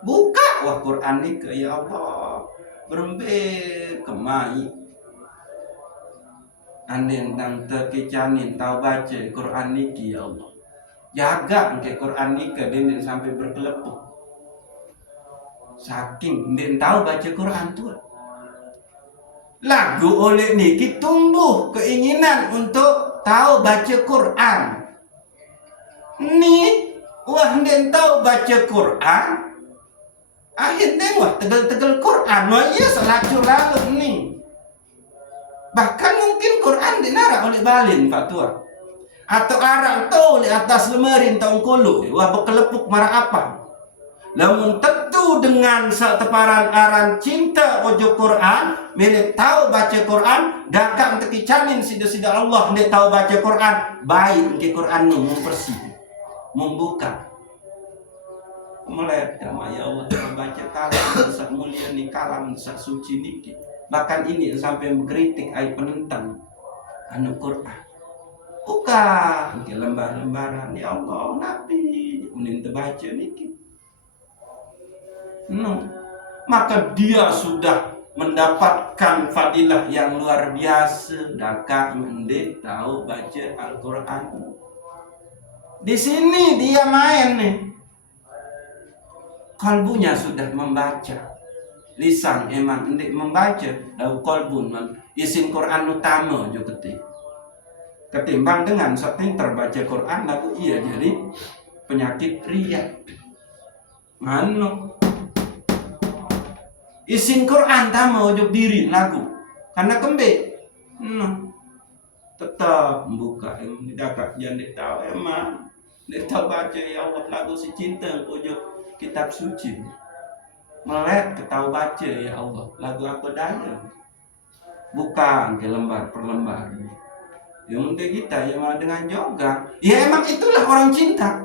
Buka wah Quran ni ya Allah. Berembe kemai anden tang terkecanin tahu baca Quran niki ya Allah. Jaga engke Quran niki den sampai berkelepuk. Saking den tahu baca Quran tu. Lagu oleh niki tumbuh keinginan untuk tahu baca Quran. Ni wah den tahu baca Quran. Akhirnya wah tegel-tegel Quran, wah iya selacur lalu nih. Bahkan mungkin Quran dinara oleh balin Pak Tua. Atau arang tau oleh atas lemerin taung kulu, wah bekelepuk marah apa. Namun tentu dengan seteparan aran cinta ojo Quran, milik tahu baca Quran, dakang tekicamin sida-sida Allah, milik tahu baca Quran, baik ke Quran nu membersih, membuka. Mulai sama ya Allah baca kalam sak mulia ni kalam sak suci niki. Bahkan ini sampai mengkritik ai penentang anu Quran. Buka ke lembar-lembaran ya Allah Nabi unin terbaca niki. No. Maka dia sudah mendapatkan fadilah yang luar biasa dakak mendek tahu baca Al-Quran. Di sini dia main nih. Kalbunya sudah membaca, lisan emang hendak membaca, lalu kalbun isin Quran utama juga ketimbang dengan setting terbaca Quran lalu ia jadi penyakit riya. Mano Isin Quran tama ujub diri lagu. Karena kembe. Tetap membuka dapat yang dia tahu emang dia tahu baca ya Allah lagu si cinta ujub kitab suci. Melek ketahu baca ya Allah lagu apa daya. Bukan ke lembar per lembar. Yang penting kita yang dengan yoga. Ya emang itulah orang cinta.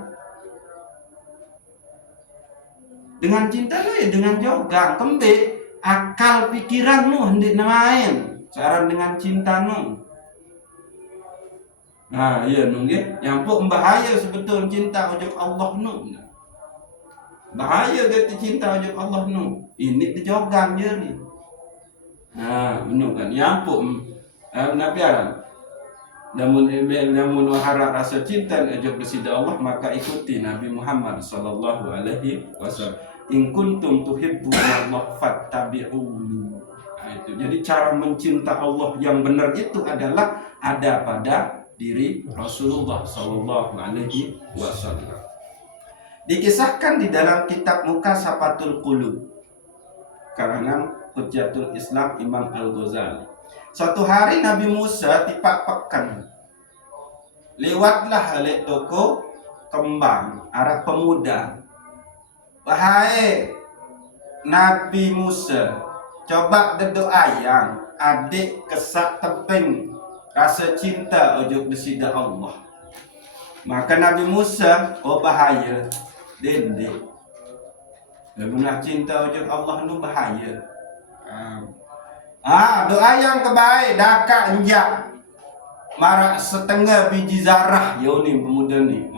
Dengan cinta lu ya dengan yoga. Kembe akal pikiran lu hendak main. Cara dengan cinta lu. Nah, iya nunggu. Yang pun bahaya sebetulnya cinta ujub Allah nu. Bahaya gitu cinta ujub Allah nu. Ini dijogang je ni. Nah, benar kan? Yang pun Nabi Aram. Namun harap rasa cinta ujub bersida Allah maka ikuti Nabi Muhammad sallallahu alaihi wasallam. In kuntum tuhibbunallah fattabi'uni. Nah, itu. Jadi cara mencinta Allah yang benar itu adalah ada pada diri Rasulullah sallallahu alaihi wasallam. Dikisahkan di dalam kitab Mukasafatul Qulub karangan Hujjatul Islam Imam Al-Ghazali. Suatu hari Nabi Musa tipak pekan. Lewatlah oleh toko kembang arah pemuda. Wahai Nabi Musa, coba berdoa yang adik kesak tepeng rasa cinta ujub bersida Allah. Maka Nabi Musa, oh bahaya, dende. Benar cinta ujub Allah nu bahaya. Doa yang kebaik daka enjak marak setengah biji zarah yoni pemuda ni.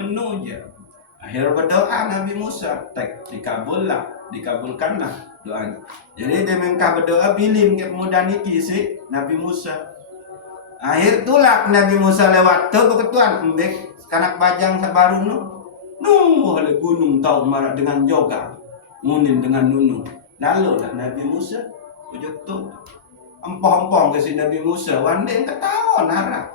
Menu je. Akhir berdoa Nabi Musa, dikabulkanlah doanya. Jadi dia mengkah berdoa bilin ke pemuda niki si Nabi Musa. Akhir tulak Nabi Musa lewat tu ketuan embek kanak bajang sabaru oleh gunung tau marah dengan yoga munin dengan nunu. Lalu lah Nabi Musa ujung tu empong-empong ke si Nabi Musa wandeng ketawa nara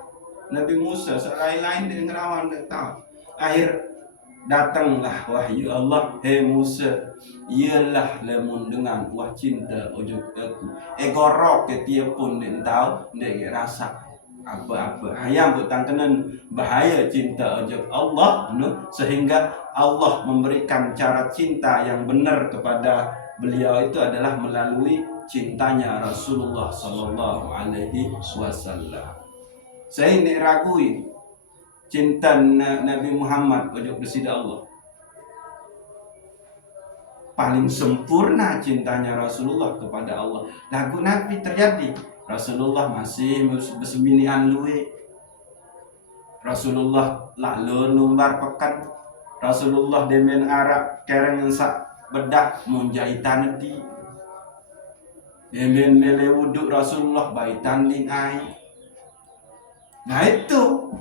Nabi Musa selain-lain dengan rawan ketawa. Akhir datanglah wahyu Allah, hei Musa, ialah lemun dengan wah cinta ujung aku. Gorok ke tiap pun dia tahu dia rasa apa-apa. Ayam butang kenan bahaya cinta ujub Allah sehingga Allah memberikan cara cinta yang benar kepada beliau itu adalah melalui cintanya Rasulullah sallallahu alaihi wasallam. Saya ini ragui cinta Nabi Muhammad ujub bersida Allah. Paling sempurna cintanya Rasulullah kepada Allah. Lagu Nabi terjadi. Rasulullah masih bersembinian luwe. Rasulullah lalu numbar pekan. Rasulullah demen arak kereng sak bedak munjahitan di. Demen mele wuduk Rasulullah baitan ling ai. Nah itu.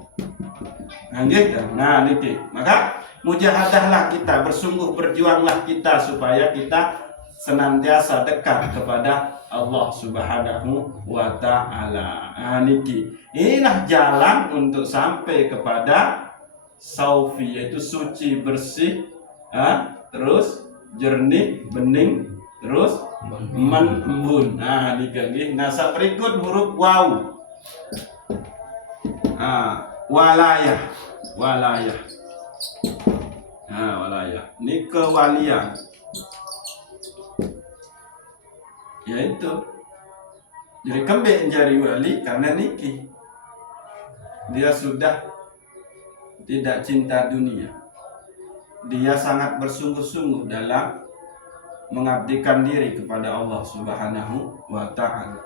Nah niki. Maka mujahadahlah kita, bersungguh berjuanglah kita supaya kita senantiasa dekat kepada Allah Subhanahu wa ta'ala. Niki. Inilah jalan untuk sampai kepada saufi, yaitu suci, bersih, terus jernih, bening, terus embun. Niki. Nah, berikut huruf waw. Walayah. Walayah. Ini kewalian. Yaitu jadi kembali menjadi wali karena niki dia sudah tidak cinta dunia. Dia sangat bersungguh-sungguh dalam mengabdikan diri kepada Allah Subhanahu wa ta'ala.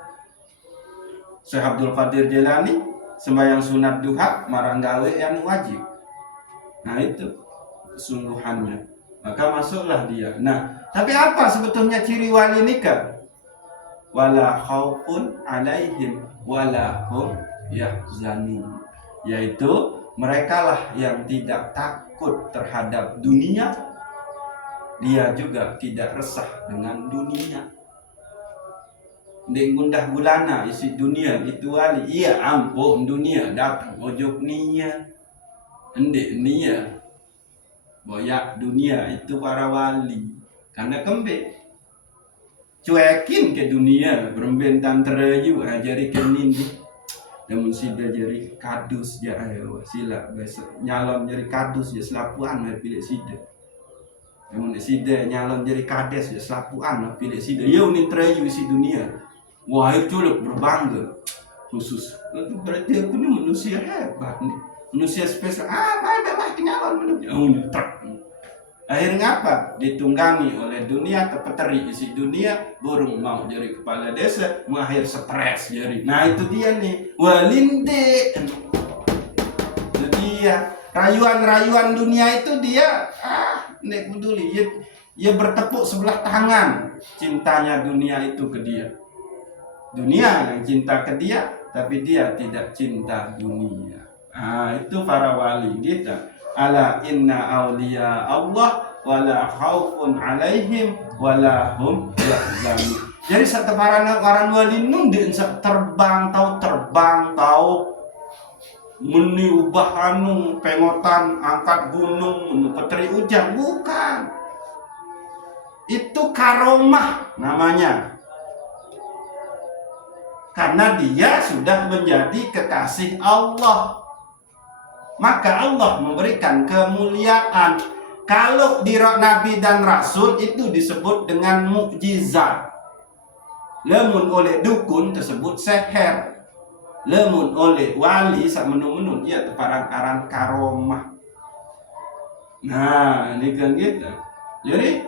Syekh Abdul Qadir Jilani sembahyang sunat duha marang gawe yang wajib. Nah itu kesungguhannya. Maka masuklah dia. Nah, tapi apa sebetulnya ciri wali nikah? Wala khaufun alaihim wala hum yahzanun. Yaitu merekalah yang tidak takut terhadap dunia. Dia juga tidak resah dengan dunia. Ndek gundah gulana isi dunia itu wali. Iya ampun dunia datang ojok nia. Ndek nia. Boyak dunia itu para wali. Karena kembali cuekin ke dunia berbentan terayu ajari kenin namun sida jadi kadus ya ayo sila besok nyalon jadi kadus ya selapuan pilih sida namun sida nyalon jadi kades ya selapuan pilih sida yo ni terayu si dunia wah itu loh berbangga khusus itu berarti aku ni manusia hebat nih manusia spesial ada nyalon manusia akhirnya apa? Ditunggangi oleh dunia, terpeteri isi dunia, burung mau jadi kepala desa, mengakhir stres jadi. Nah itu dia nih, walinde. Itu dia, rayuan-rayuan dunia itu dia, nek peduli, dia bertepuk sebelah tangan cintanya dunia itu ke dia. Dunia yang cinta ke dia, tapi dia tidak cinta dunia. Itu para wali kita. Ala inna awliya Allah wala khaufun alaihim wala hum yahzanun. Jadi satu para wali nun terbang tahu meniubah pengotan angkat gunung petri ujang bukan. Itu karomah namanya. Karena dia sudah menjadi kekasih Allah. Maka Allah memberikan kemuliaan. Kalau di Nabi dan Rasul itu disebut dengan mukjizat. Lemun oleh dukun tersebut seher. Lemun oleh wali sak menun-menun ia teparang-arang karomah. Nah, ini kan gitu. Jadi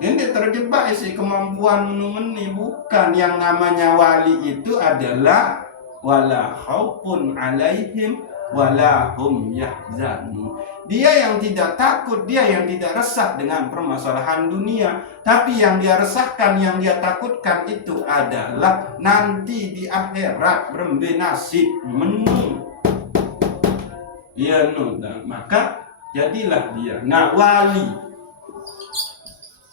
dia terjebak isi kemampuan menun-meni. Bukan, yang namanya wali itu adalah wala khaufun alaihim wala hum yahzanun. Dia yang tidak takut, dia yang tidak resah dengan permasalahan dunia, tapi yang dia resahkan, yang dia takutkan itu adalah nanti di akhirat berembe nasib menu. Ya maka jadilah dia. Nah,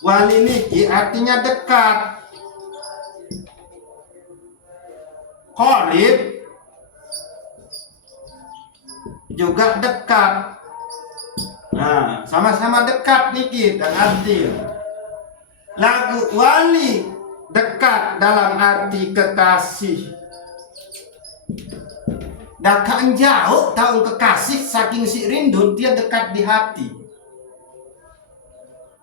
wali ini artinya dekat. Qarib juga dekat. Nah, sama-sama dekat niki dan arti. Lagu wali dekat dalam arti kekasih. Dakan jauh tahu kekasih saking si rindu dia dekat di hati.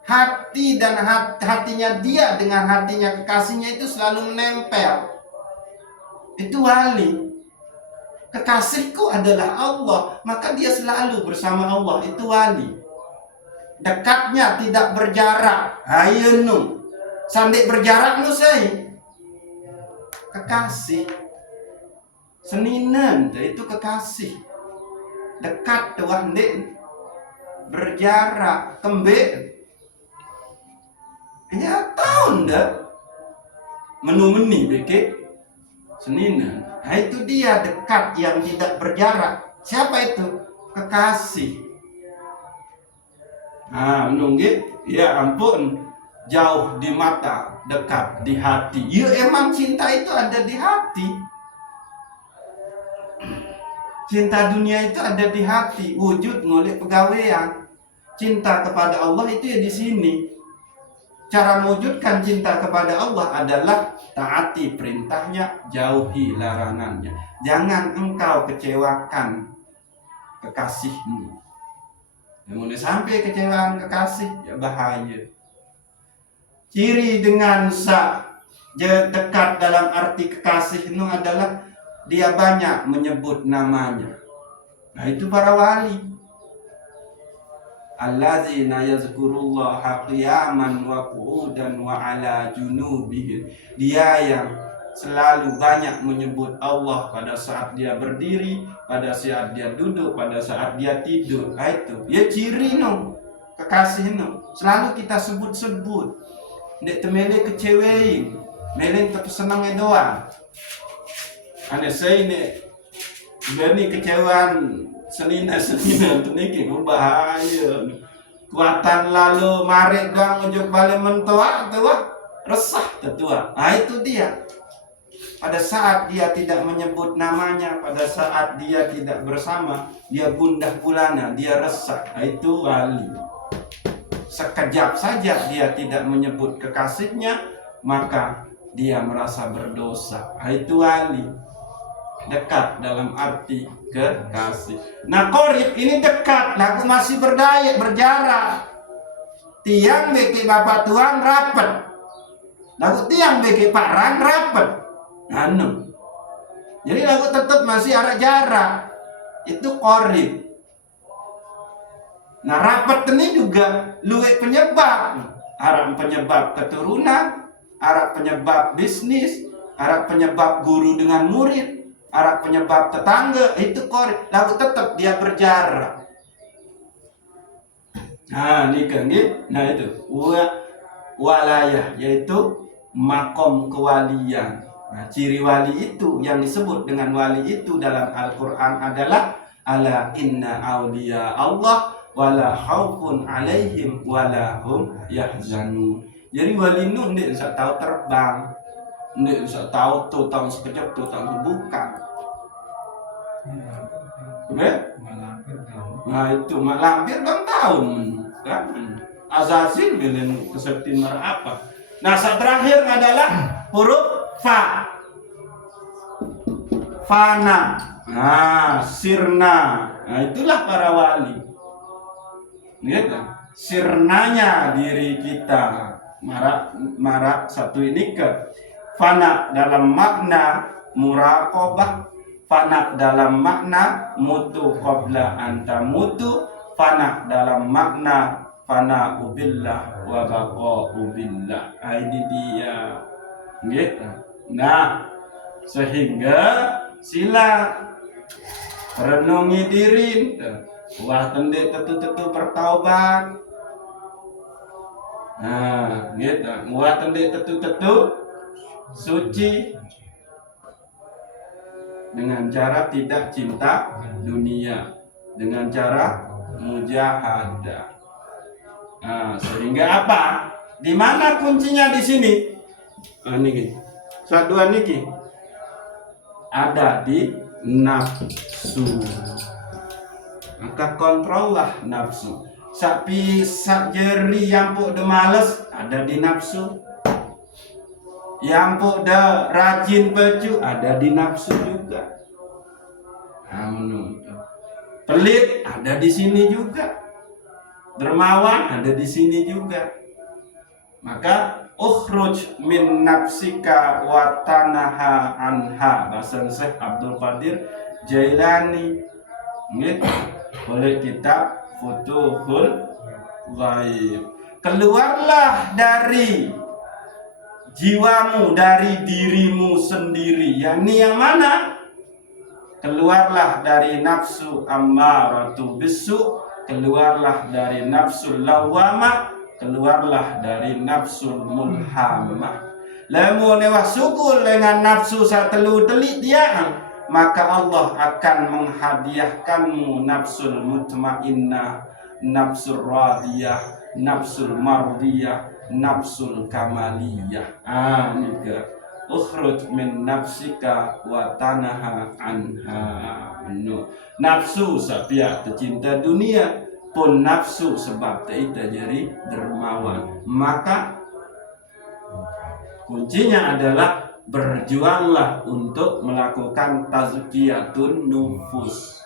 Hati dan hatinya dia dengan hatinya kekasihnya itu selalu menempel. Itu wali. Kekasihku adalah Allah, maka dia selalu bersama Allah. Itu wali. Dekatnya tidak berjarak. Hayenu. Sampai berjarak nu saya. Kekasih. Seninan itu kekasih. Dekat tuan dek. Berjarak. Kembek. Ya tahu ndak. Menu-meni bekek. Seninan. Nah itu dia dekat yang tidak berjarak. Siapa itu? Kekasih. Nah menunggit. Ya ampun. Jauh di mata, dekat di hati. Ya emang cinta itu ada di hati. Cinta dunia itu ada di hati. Wujud ngoleh pegawaian. Cinta kepada Allah itu ya di sini. Cara mewujudkan cinta kepada Allah adalah taati perintahnya, jauhi larangannya. Jangan engkau kecewakan kekasihmu. Namun sampai kecewaan kekasih, ya bahaya. Ciri dengan dekat dalam arti kekasih itu adalah dia banyak menyebut namanya. Nah itu para wali. Allazina yazkurullaha qiyaman wa qu'udan wa ala junubihim. Dia yang selalu banyak menyebut Allah pada saat dia berdiri, pada saat dia duduk, pada saat dia tidur. Itu ya ciri kekasih selalu kita sebut-sebut. Ndek temele kecewein, meleng tapi senangnya doang. Ane saya ini berani kecewaan senina tu niki bahaya. Kuatan lalu marek gang ujuk balik mentua tua resah tetua. Nah itu dia. Pada saat dia tidak menyebut namanya, pada saat dia tidak bersama, dia gundah gulana, dia resah. Nah, itu wali. sekejap saja dia tidak menyebut kekasihnya, maka dia merasa berdosa. Itu wali. Dekat dalam arti kekasih. Nah, korib ini dekat, lagu masih berdaya, berjarak. Tiang beki bapak tuang rapet, lagu tiang beki parang rapet. Anu. Jadi lagu tetap masih ada jarak. Itu korib. Nah, rapet ini juga luwih penyebab. Arah penyebab keturunan, arah penyebab bisnis, arah penyebab guru dengan murid, arah penyebab tetangga, itu korib. Lalu tetap dia berjarak. Nah, ini kan gitu. Nah, itu walayah, yaitu makom kewalian. Nah, ciri wali itu yang disebut dengan wali itu dalam Al-Quran adalah ala inna awliya Allah wala khaufun alaihim wala hum yahzanun. Jadi wali itu tidak bisa tahu terbang, tidak bisa tahu tuh tahun sekejap tuh tahun bukan. Nah, itu mak lampir bang tahun kan. Azazil bilang keseptimar apa. Nah, saat terakhir adalah huruf fa. Fana. Nah, sirna. Nah, itulah para wali. Lihat, sirnanya diri kita. Marak satu ini ke fana dalam makna muraqabah, fana dalam makna mutu qabla anta mutu, fana dalam makna fana ubillah wa baqa'u billah. Ini dia. Gitu. Nah, sehingga sila renungi diri. Wah, tende tetu-tetu bertaubat. Nah, gitu. Wah, tende tetu-tetu suci dengan cara tidak cinta dunia, dengan cara mujahadah. Nah, sehingga apa? Di mana kuncinya di sini? Ini dua niki ada di nafsu. Maka kontrollah nafsu. Sapi sakjeri yang puk de males ada di nafsu. Yang puk de rajin baju ada di nafsu juga. Pelit ada di sini juga. Dermawan ada di sini juga. Maka ukhruj min nafsika wa tanaha anha. Bahasa Syekh Abdul Qadir Jailani. Gitu. Oleh kitab Futuhul Ghaib. Keluarlah dari jiwamu, dari dirimu sendiri. Yakni yang mana? Keluarlah dari nafsu ammaratu bisu, keluarlah dari nafsu lawamah, keluarlah dari nafsu mulhamah. Lamun lewat sukul dengan nafsu satelu telik dia, maka Allah akan menghadiahkanmu nafsul mutmainnah, nafsul radiyah, nafsul mardiyah, nafsul kamaliyah. Nika ukhruj min nafsika wa tanaha anha. Nafsu sapia tercinta dunia pun nafsu sebab kita jadi dermawan. Maka kuncinya adalah berjuanglah untuk melakukan tazkiyatun nufus.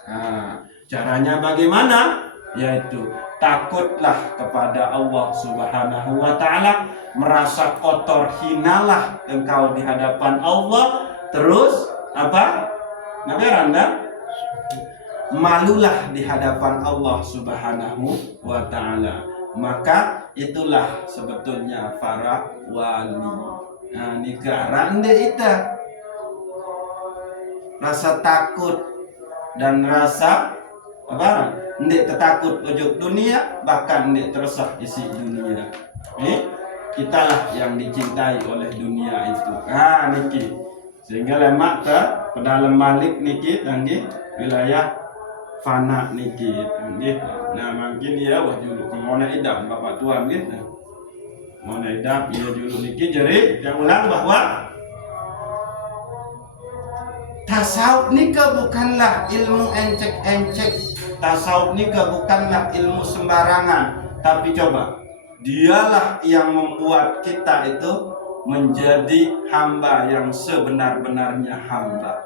Caranya bagaimana? Yaitu takutlah kepada Allah Subhanahu wa ta'ala, merasa kotor hinalah engkau di hadapan Allah. Terus apa? Nabi Randa malulah di hadapan Allah Subhanahu wa ta'ala. Maka itulah sebetulnya para wali. Nah, nikah ita rasa takut dan rasa apa? Ndik tertakut ujuk dunia, bahkan ndik teresah isi dunia. Kitalah yang dicintai oleh dunia itu. Niki. Sehingga lemak ke pedalam Malik niki tanggi wilayah fana niki tanggi. Nah, mungkin ya wah julu kemana idam bapak tuan gitu. Mana idam ia julu niki. Jadi yang ulang bahwa tasawuf nika bukanlah ilmu encek-encek. Tasawuf nika bukanlah ilmu sembarangan. Tapi coba Dialah yang membuat kita itu menjadi hamba yang sebenar-benarnya hamba.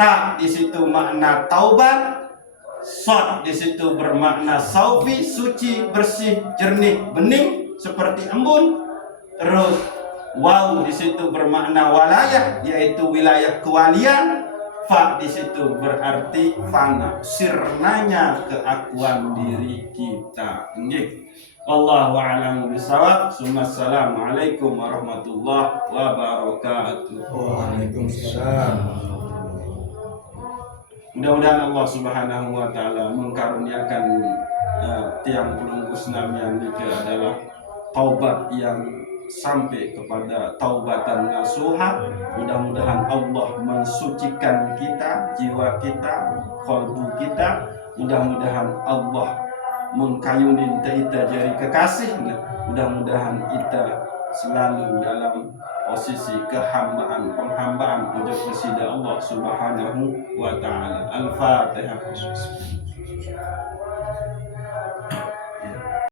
Ta di situ makna taubat, sod di situ bermakna saufi, suci, bersih, jernih, bening seperti embun. Terus waw di situ bermakna walayah, yaitu wilayah kewalian. Fa di situ berarti fana, sirnanya keakuan diri kita. Nggih. Wallahu a'lam bishawab. Assalamualaikum warahmatullahi wabarakatuh. Waalaikumsalam. Mudah-mudahan Allah Subhanahu wa taala mengkaruniakan tiang penunggu senamian itu adalah taubat yang sampai kepada taubatan nasuha. Mudah-mudahan Allah mensucikan kita, jiwa kita, kalbu kita. Mudah-mudahan Allah mengkayunin kita jari kekasihnya. Mudah-mudahan kita selalu dalam posisi penghambaan untuk kepada Allah Subhanahu wa taala. Al-Fatihah.